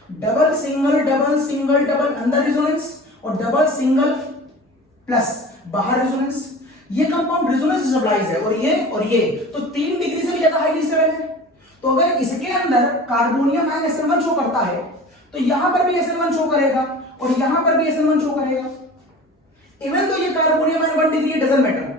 डबल सिंगल डबल अंदर रेजोनेंस और डबल सिंगल प्लस बाहर रेजोनेंस। ये कंपाउंड रेजोनेंस स्टेबलाइज है, और ये तो 3 डिग्री से भी ज्यादा हाईली स्टेबल है। तो अगर इसके अंदर कार्बोनियम आयन SN1 शो करता है तो यहां पर भी SN1 शो करेगा और यहां पर भी SN1 शो करेगा। इवन तो ये carbonium ion 1 degree doesn't matter,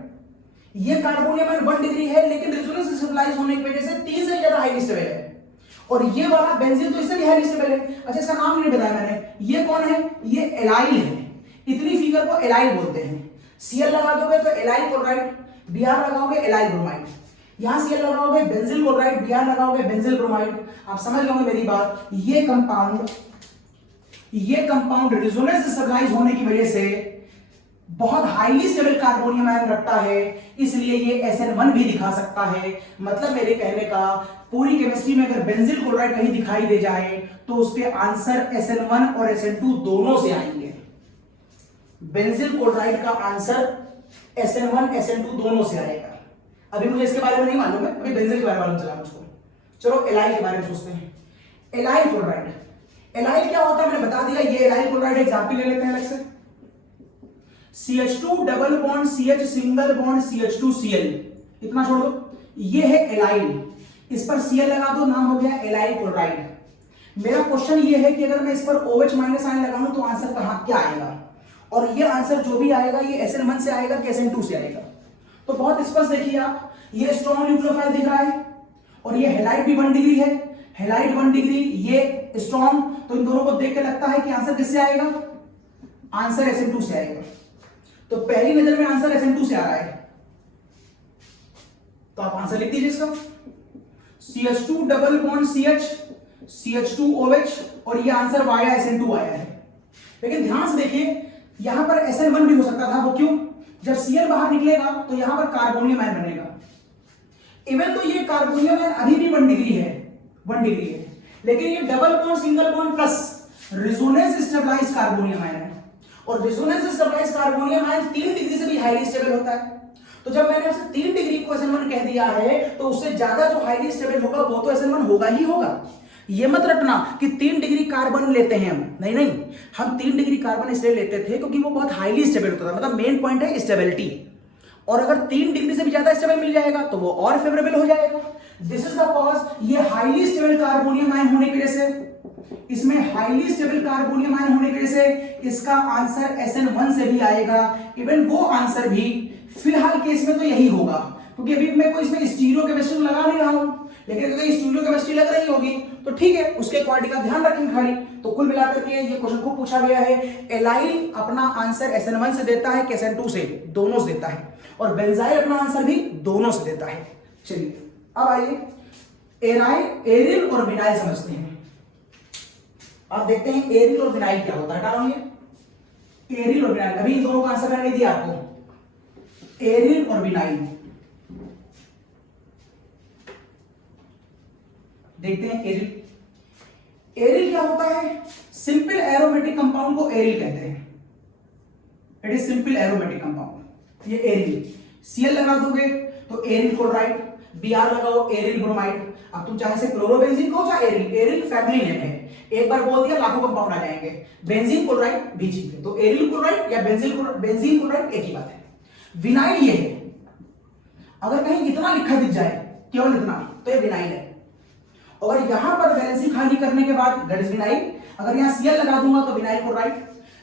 ये कार्बोनियम आयन 1 डिग्री है लेकिन रेजोनेंस स्टेबलाइज होने की वजह से 3 से ज्यादा हाईली स्टेबल है। और ये वाला बेंजीन तो इससे भी हाईली स्टेबल है। अच्छा इसका नाम नहीं बताया मैंने, ये कौन है? ये एलाइल है। इतनी फिगर को एलाइल बोलते हैं। Cl लगा दोगे तो एलाइल क्लोराइड, Br लगाओगे एलाइल ब्रोमाइड, यहां Cl लगाओगे बेंजिल क्लोराइड, Br लगाओगे बेंजिल ब्रोमाइड। आप समझ लोगे मेरी बात। ये कंपाउंड रेजोनेंस स्टेबलाइज होने की वजह से बहुत हाईली स्टेबल कार्बोनियम आयन रखता है, इसलिए ये SN1 भी दिखा सकता है। मतलब मेरे कहने का पूरी केमिस्ट्री में अगर बेंजिल क्लोराइड कहीं दिखाई दे जाए तो उसके आंसर SN1 और SN2 दोनों से आएंगे। बेंजिल क्लोराइड का आंसर SN1 SN2 दोनों से आएगा। अभी मुझे इसके बारे में नहीं मालूम है, अभी बेंजिल के बारे में मालूम चला मुझको। चलो एलाइल के बारे में सोचते हैं। एलाइल क्लोराइड, एलाइल क्या होता है मैंने बता दिया। ये एलाइल क्लोराइड एग्जांपल ले लेते हैं अलग से। CH2 double bond CH single bond CH2Cl, इतना छोड़ दो। ये है एलाइल, इस पर Cl लगा दो, नाम हो गया एलाइल क्लोराइड। मेरा क्वेश्चन ये है कि अगर मैं इस पर OH माइनस आयन लगाऊं तो आंसर कहां क्या आएगा? और ये आंसर जो भी आएगा ये SN1 से आएगा कि SN2 से आएगा? तो बहुत स्पष्ट देखिए आप, ये स्ट्रॉन्ग न्यूक्लियोफाइल दिख रहा है और ये हैलाइड भी 1 डिग्री है, हैलाइड 1 डिग्री, ये स्ट्रॉन्ग। तो इन दोनों को देख के लगता है कि आंसर किससे आएगा? आंसर SN2 से आएगा। तो पहली नजर में आंसर SN2 से आ रहा है, तो आप आंसर लिख दीजिए इसका। CH2 double bond CH CH2OH और ये आंसर वाया SN2 आया है। लेकिन ध्यान से देखिए यहां पर SN1 भी हो सकता था। वो क्यों? जब Cl बाहर निकलेगा तो यहां पर कार्बोनियम आयन बनेगा। इवन तो ये कार्बोनियम आयन अभी भी 1 डिग्री है, 1 डिग्री है, लेकिन ये double bond single bond plus resonance stabilize carbonium ion है। और resonance stabilize carbonium ion 3 degree से भी हाईली स्टेबल होता है। तो जब मैंने उसे 3 डिग्री को SN1 कह दिया है तो उससे ज्यादा जो हाईली स्टेबल होगा वो तो SN1 होगा ही होगा। ये मत रटना कि 3 डिग्री कार्बन लेते हैं हम, नहीं, हम 3 डिग्री कार्बन इसलिए लेते थे क्योंकि वो बहुत हाईली स्टेबल होता था। मतलब मेन पॉइंट है स्टेबिलिटी। और अगर 3 डिग्री से भी ज्यादा स्टेबल मिल जाएगा तो वो और फेवरेबल हो जाएगा। This is the cause. ये हाईली स्टेबल कार्बोनियम आयन होने की वजह से, इसमें हाईली स्टेबल कार्बोनियम आयन होने की वजह से इसका आंसर SN1 से भी आएगा। इवन वो आंसर भी फिलहाल केस में तो यही होगा, क्योंकि अभी मैं कोई इसमें स्टीरियो केमिस्ट्री लगा नहीं रहा हूं। लेकिन अगर स्टीरियो केमिस्ट्री लग रही होगी तो ठीक है, उसके क्वालिटी का ध्यान रखेंगे खाली। तो कुल मिलाकर के ये क्वेश्चन को पूछा गया है, एलाइल अपना आंसर SN1 से देता है कि SN2 से? दोनों से देता है। और बेंजाइल अपना आंसर भी दोनों से देता है। चलिए अब आइए एरिल और विनाइल समझते हैं। आप देखते हैं एरिल और विनाइल क्या होता है। हटा रहा हूं ये एरिल और विनाइल, अभी इन दोनों का आंसर मैंने नहीं दिया आपको। एरिल और विनाइल देखते हैं। एरिल क्या होता है? सिंपल एरोमेटिक कंपाउंड को एरिल कहते हैं। It is simple aromatic compound. ये एरिल, Cl लगा दोगे तो एरिल क्लोराइड, Br लगाओ एरिल ब्रोमाइड। अब तुम चाहे से क्लोरोबेंजीन कहो चाहे एरिल फैमिली नेम है। एक बार बोल दिया लाखों कंपाउंड आ जाएंगे। बेंजीन क्लोराइड बीच में, तो एरिल क्लोराइड या बेंजीन क्लोराइड एक ही बात है। विनाइल ये है, अगर कहीं इतना लिखा दिख जाए केवल इतना तो ये विनाइल है। और यहां पर वैलेंसी खाली करने के बाद दैट इज विनाइल। अगर यहां Cl लगा दूंगा तो विनाइल क्लोराइड,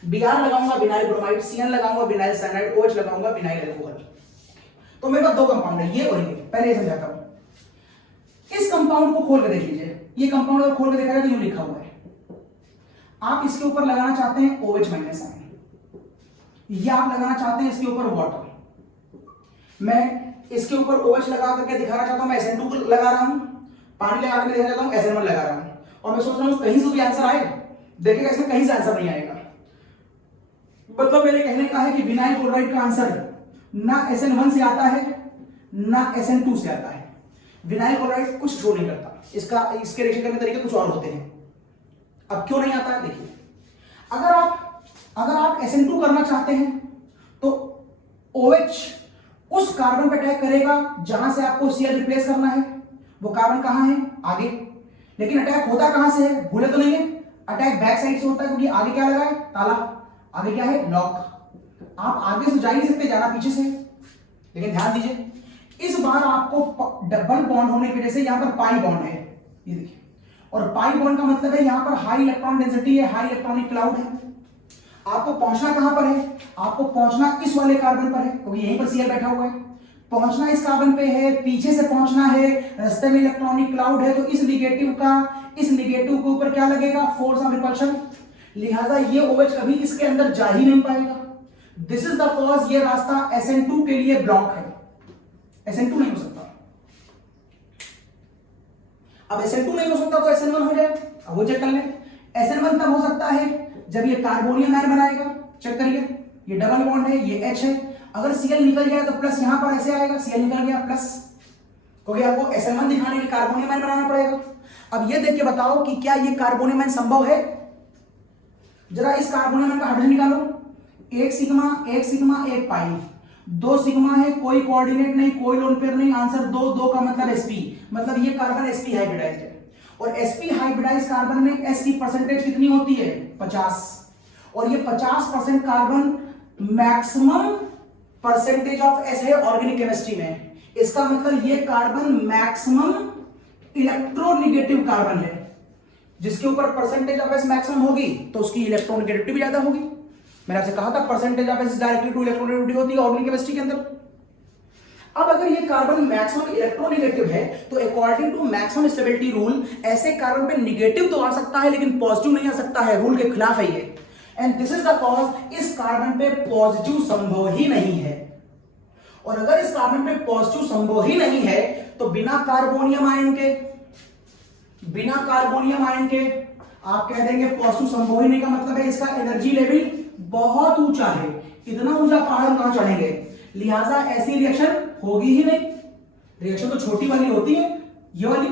Br लगाऊंगा विनाइल ब्रोमाइड, Cn लगाऊंगा विनाइल साइनाइड, OH लगाऊंगा विनाइल अल्कोहल। तो मेरे पास 2 कंपाउंड है, ये और ये। पहले ये समझाता हूं। इस कंपाउंड को खोल के देख लीजिए। ये कंपाउंड अगर खोल के देखा जाए तो यूं लिखा हुआ है आप इसके ऊपर लगाना चाहते हैं OH माइनस आयन, या आप लगाना चाहते हैं इसके ऊपर वाटर। मैं इसके ऊपर OH लगा करके दिखाना चाहता हूं, मैं SN2 लगा रहा हूं, पानी लगा करके दिखाना चाहता हूं, SN1 लगा रहा हूं, और मैं सोच रहा हूं कहीं से भी आंसर आए। देखिएगा इसमें कहीं से आंसर नहीं आएगा। मतलब मेरे कहने का है कि विनाइल क्लोराइड का आंसर ना SN1 से आता है ना SN2 से आता है। विनाइल क्लोराइड कुछ शो नहीं करता, इसके रिएक्शन करने के तरीके कुछ और होते हैं। अब क्यों नहीं आता है देखिए, अगर आप SN2 करना चाहते हैं तो OH उस कार्बन पे अटैक करेगा जहां से आपको Cl रिप्लेस करना है। वो कार्बन कहां है? आगे। लेकिन अटैक होता कहां से है? भूले तो नहीं है, अटैक बैक साइड से होता है, क्योंकि आगे क्या लगा है? ताला। आगे क्या है? लॉक। आप आगे से जा ही नहीं सकते, जाना पीछे से। लेकिन ध्यान दीजिए, इस बार आपको डबल बॉन्ड होने की वजह से यहां पर पाई बॉन्ड है, ये देखिए, और पाई बॉन्ड का मतलब है यहां पर हाई इलेक्ट्रॉन डेंसिटी है, हाई इलेक्ट्रॉनिक क्लाउड है। आपको पहुंचना कहां पर है? आपको पहुंचना इस वाले कार्बन पर है, क्योंकि यहीं पर Cl बैठा हुआ है। पहुंचना इस कार्बन पे है, पीछे से पहुंचना है, रास्ते में इलेक्ट्रॉनिक क्लाउड है, तो इस निगेटिव के ऊपर क्या लगेगा? Force of repulsion. लिहाजा ये OH कभी इसके अंदर जा ही नहीं पाएगा। दिस इज द कॉज, ये रास्ता SN2 के लिए ब्लॉक है, SN2 नहीं हो सकता। अब SN2 नहीं हो सकता तो SN1 हो जाए। अब वो चेक कर ले, SN1 तब हो सकता है जब ये कार्बोनियम आयन बनाएगा। चेक करिए, ये डबल बॉन्ड है, ये H है, अगर Cl निकल गया तो प्लस यहां पर ऐसे आएगा, Cl निकल गया प्लस, क्योंकि आपको SN1 दिखाने के लिए कार्बोनियम आयन बनाना पड़ेगा। अब ये देख के बताओ कि क्या ये कार्बोनियम आयन संभव है? जरा इस कार्बोनियम आयन का हाइड्रोजन निकालो। एक सिग्मा एक पाई, 2 सिग्मा है, कोई कोऑर्डिनेट नहीं, कोई लोन पेयर नहीं, आंसर 2 का मतलब sp, मतलब ये कार्बन sp हाइब्रिडाइज्ड है। और sp हाइब्रिडाइज्ड कार्बन में s की परसेंटेज कितनी होती है? 50। और ये 50% carbon maximum percentage of s है ऑर्गेनिक केमिस्ट्री में। इसका मतलब ये कार्बन मैक्सिमम इलेक्ट्रोनेगेटिव कार्बन है, जिसके ऊपर परसेंटेज ऑफ s मैक्सिमम होगी तो उसकी इलेक्ट्रोनेगेटिविटी ज्यादा होगी। मैंने आपसे कहा था percentage of s directly to electronegativity होती है ऑर्गेनिक केमिस्ट्री के अंदर। अब अगर ये कार्बन मैक्सिमम इलेक्ट्रोनेगेटिव है तो according to maximum stability rule ऐसे कार्बन पे नेगेटिव तो आ सकता है लेकिन पॉजिटिव नहीं आ सकता है, रूल के खिलाफ है ये। And this is the cause, इस कार्बन पे पॉजिटिव संभव ही नहीं है। और अगर इस कार्बन पे पॉजिटिव संभव ही नहीं है तो बिना कार्बोनियम आयन के आप कह देंगे पॉजिटिव संभव ही नहीं, का मतलब है इसका एनर्जी लेवल बहुत ऊंचा है। इतना ऊंचा पहाड़ कहां चढ़ेंगे? लिहाजा ऐसी रिएक्शन होगी ही नहीं। रिएक्शन तो छोटी वाली होती है, ये वाली।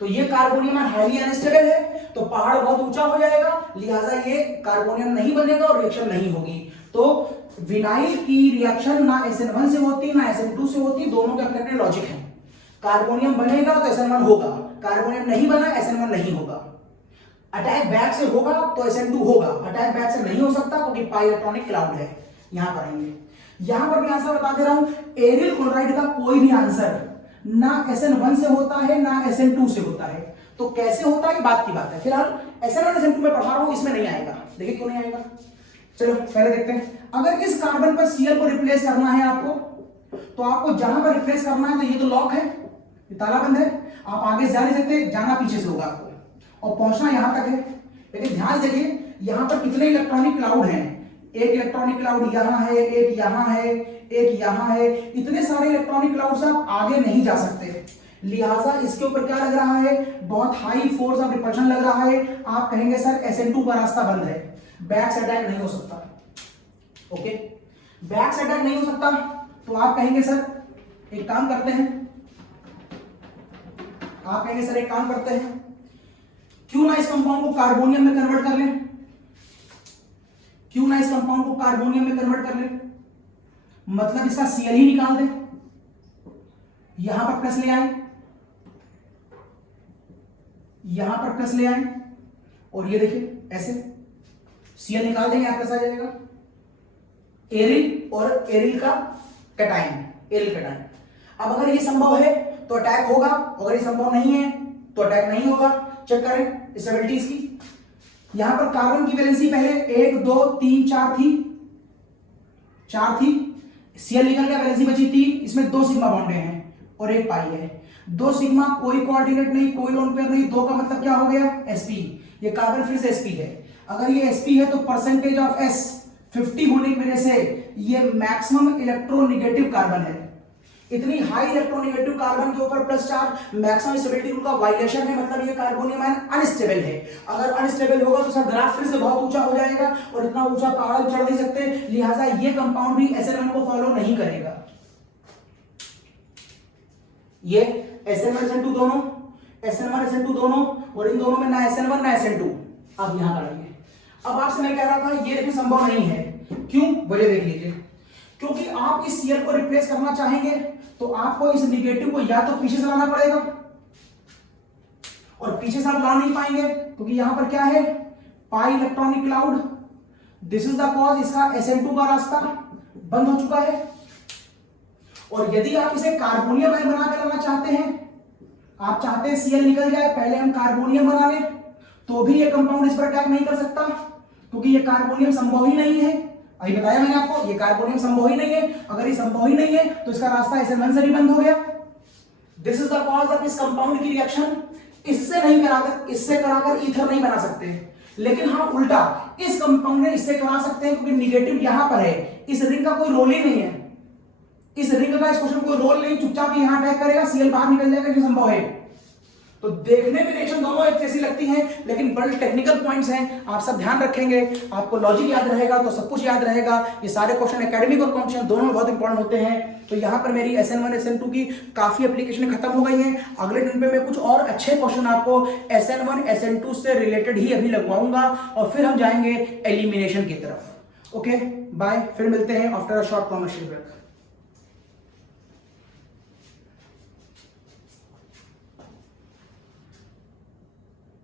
तो ये कार्बोनियम हाईली अनस्टेबल है तो पहाड़ बहुत ऊंचा हो जाएगा, लिहाजा ये कार्बोनियम नहीं बनेगा और रिएक्शन नहीं होगी। तो विनाइल की रिएक्शन ना SN1 से होती ना SN2 से होती, दोनों के अपने लॉजिक है। कार्बोनियम बनेगा तो SN1 होगा, कार्बोनियम नहीं बना SN1 नहीं होगा। अटैक बैक से होगा तो SN2 होगा, अटैक बैक से नहीं हो सकता क्योंकि पाई इलेक्ट्रॉनिक क्लाउड है। यहां पर आएंगे, यहां पर भी आंसर बता दे रहा हूं, एरियल क्लोराइड का कोई भी आंसर ना SN1 से होता है ना SN2 से होता है। तो कैसे होता है बात की बात है। फिलहाल SN1 SN2 में पढ़ा रहा हूं, इसमें नहीं आएगा। देखिए क्यों नहीं आएगा, चलो पहले देखते हैं। अगर इस कार्बन पर Cl को रिप्लेस करना है आपको, तो आपको जहां पर रिप्लेस करना है तो ये तो लॉक है, ये ताला बंद है, आप आगे जा नहीं सकते, जाना पीछे से होगा आपको, और पहुंचना यहां तक है। लेकिन ध्यान देखिए यहां पर कितने इलेक्ट्रॉनिक क्लाउड हैं, एक इलेक्ट्रॉनिक क्लाउड यहां है, एक यहां है, एक यहां है, इतने सारे इलेक्ट्रॉनिक क्लाउड से आप आगे नहीं जा सकते। लिहाजा इसके ऊपर क्या लग रहा है? बहुत हाई फोर्स ऑफ रिपल्शन लग रहा है। आप कहेंगे सर SN2 का रास्ता बंद है, बैक से अटैक नहीं हो सकता। ओके, बैक से अटैक नहीं हो सकता तो आप कहेंगे सर एक काम करते हैं, क्यों ना इस कंपाउंड को कार्बोनियम में कन्वर्ट कर लें, मतलब इसका Cl ही निकाल दें, यहां पर प्लस ले आए, यहां पर प्लस ले आए, और ये देखिए ऐसे Cl निकाल देंगे, यहां प्लस आ जाएगा, एरिल और एरिल का कैटायन, एरिल कैटायन। अब अगर ये संभव है तो अटैक होगा, अगर ये संभव नहीं है तो अटैक नहीं होगा। चेक करें स्टेबिलिटीज की, यहां पर कार्बन की वैलेंसी पहले 1 2 3 4 थी, Cl निकल गया, वैलेंसी बची 3, इसमें 2 सिग्मा बॉन्डे हैं और एक पाई है। 2 सिग्मा कोई कोऑर्डिनेट नहीं, कोई लोन पेयर नहीं, 2 का मतलब क्या हो गया? sp। ये कार्बन फिर से sp है। अगर ये sp है तो परसेंटेज ऑफ s 50 होने की वजह से ये मैक्सिमम इलेक्ट्रोनेगेटिव कार्बन है। इतनी हाई इलेक्ट्रोनेगेटिव कार्बन के ऊपर plus charge maximum stability rule का वायलेशन है, मतलब ये कार्बोनियम आयन अनस्टेबल है। अगर अनस्टेबल होगा तो सर ग्राफ फिर से बहुत ऊंचा हो जाएगा और इतना ऊंचा पहाड़ चढ़ नहीं सकते, लिहाजा ये कंपाउंड भी SN1 को फॉलो नहीं करेगा। ये SN1 SN2 दोनों, SN1 SN2 दोनों, और इन दोनों में ना SN1 ना SN2। अब यहां करेंगे। अब आपसे मैं कह रहा था ये देखिए संभव नहीं है, क्यों? वजह देख लीजिए। क्योंकि आप इस Cl को रिप्लेस करना चाहेंगे तो आपको इस निगेटिव को या तो पीछे से लाना पड़ेगा, और पीछे से आप ला नहीं पाएंगे क्योंकि यहां पर क्या है, pi electronic cloud. This is the cause, इसका SN2 का रास्ता बंद हो चुका है। और यदि आप इसे कार्बोनियम आयन बना के लाना चाहते हैं, आप चाहते हैं Cl निकल जाए, पहले हम कार्बोनियम बना लें, तो भी ये कंपाउंड इस पर अटैक नहीं कर सकता क्योंकि ये कार्बोनियम संभव ही नहीं है। अभी बताया मैंने आपको, ये कार्बोनियम संभव ही नहीं है। अगर ये संभव ही नहीं है तो इसका रास्ता SN1 से भी बंद हो गया। This is the cause of इस कंपाउंड की रिएक्शन। इससे नहीं कराकर, इससे कराकर ईथर नहीं बना सकते, लेकिन हाँ उल्टा इस कंपाउंड में इससे करा सकते हैं क्योंकि निगेटिव यहां पर है। इस रिंग का कोई रोल ही नहीं है, इस रिंग का इस क्वेश्चन कोई रोल नहीं, चुपचाप यहां अटैक करेगा, Cl बाहर निकल जाएगा, ये संभव है। तो देखने में रिएक्शन दोनों एक जैसी लगती हैं, लेकिन बड़े टेक्निकल पॉइंट्स हैं। आप सब ध्यान रखेंगे, आपको लॉजिक याद रहेगा तो सब कुछ याद रहेगा। ये सारे क्वेश्चन एकेडमिक और कॉम्पिटिशन दोनों में बहुत इंपॉर्टेंट होते हैं। तो यहाँ पर मेरी SN1 SN2 की काफी एप्लीकेशन खत्म हो गई हैं। अगले दिन पे मैं कुछ और अच्छे क्वेश्चन आपको SN1 SN2 से रिलेटेड ही अभी लगवाऊंगा और फिर हम जाएंगे एलिमिनेशन की तरफ। ओके बाय, फिर मिलते हैं after a short commercial break.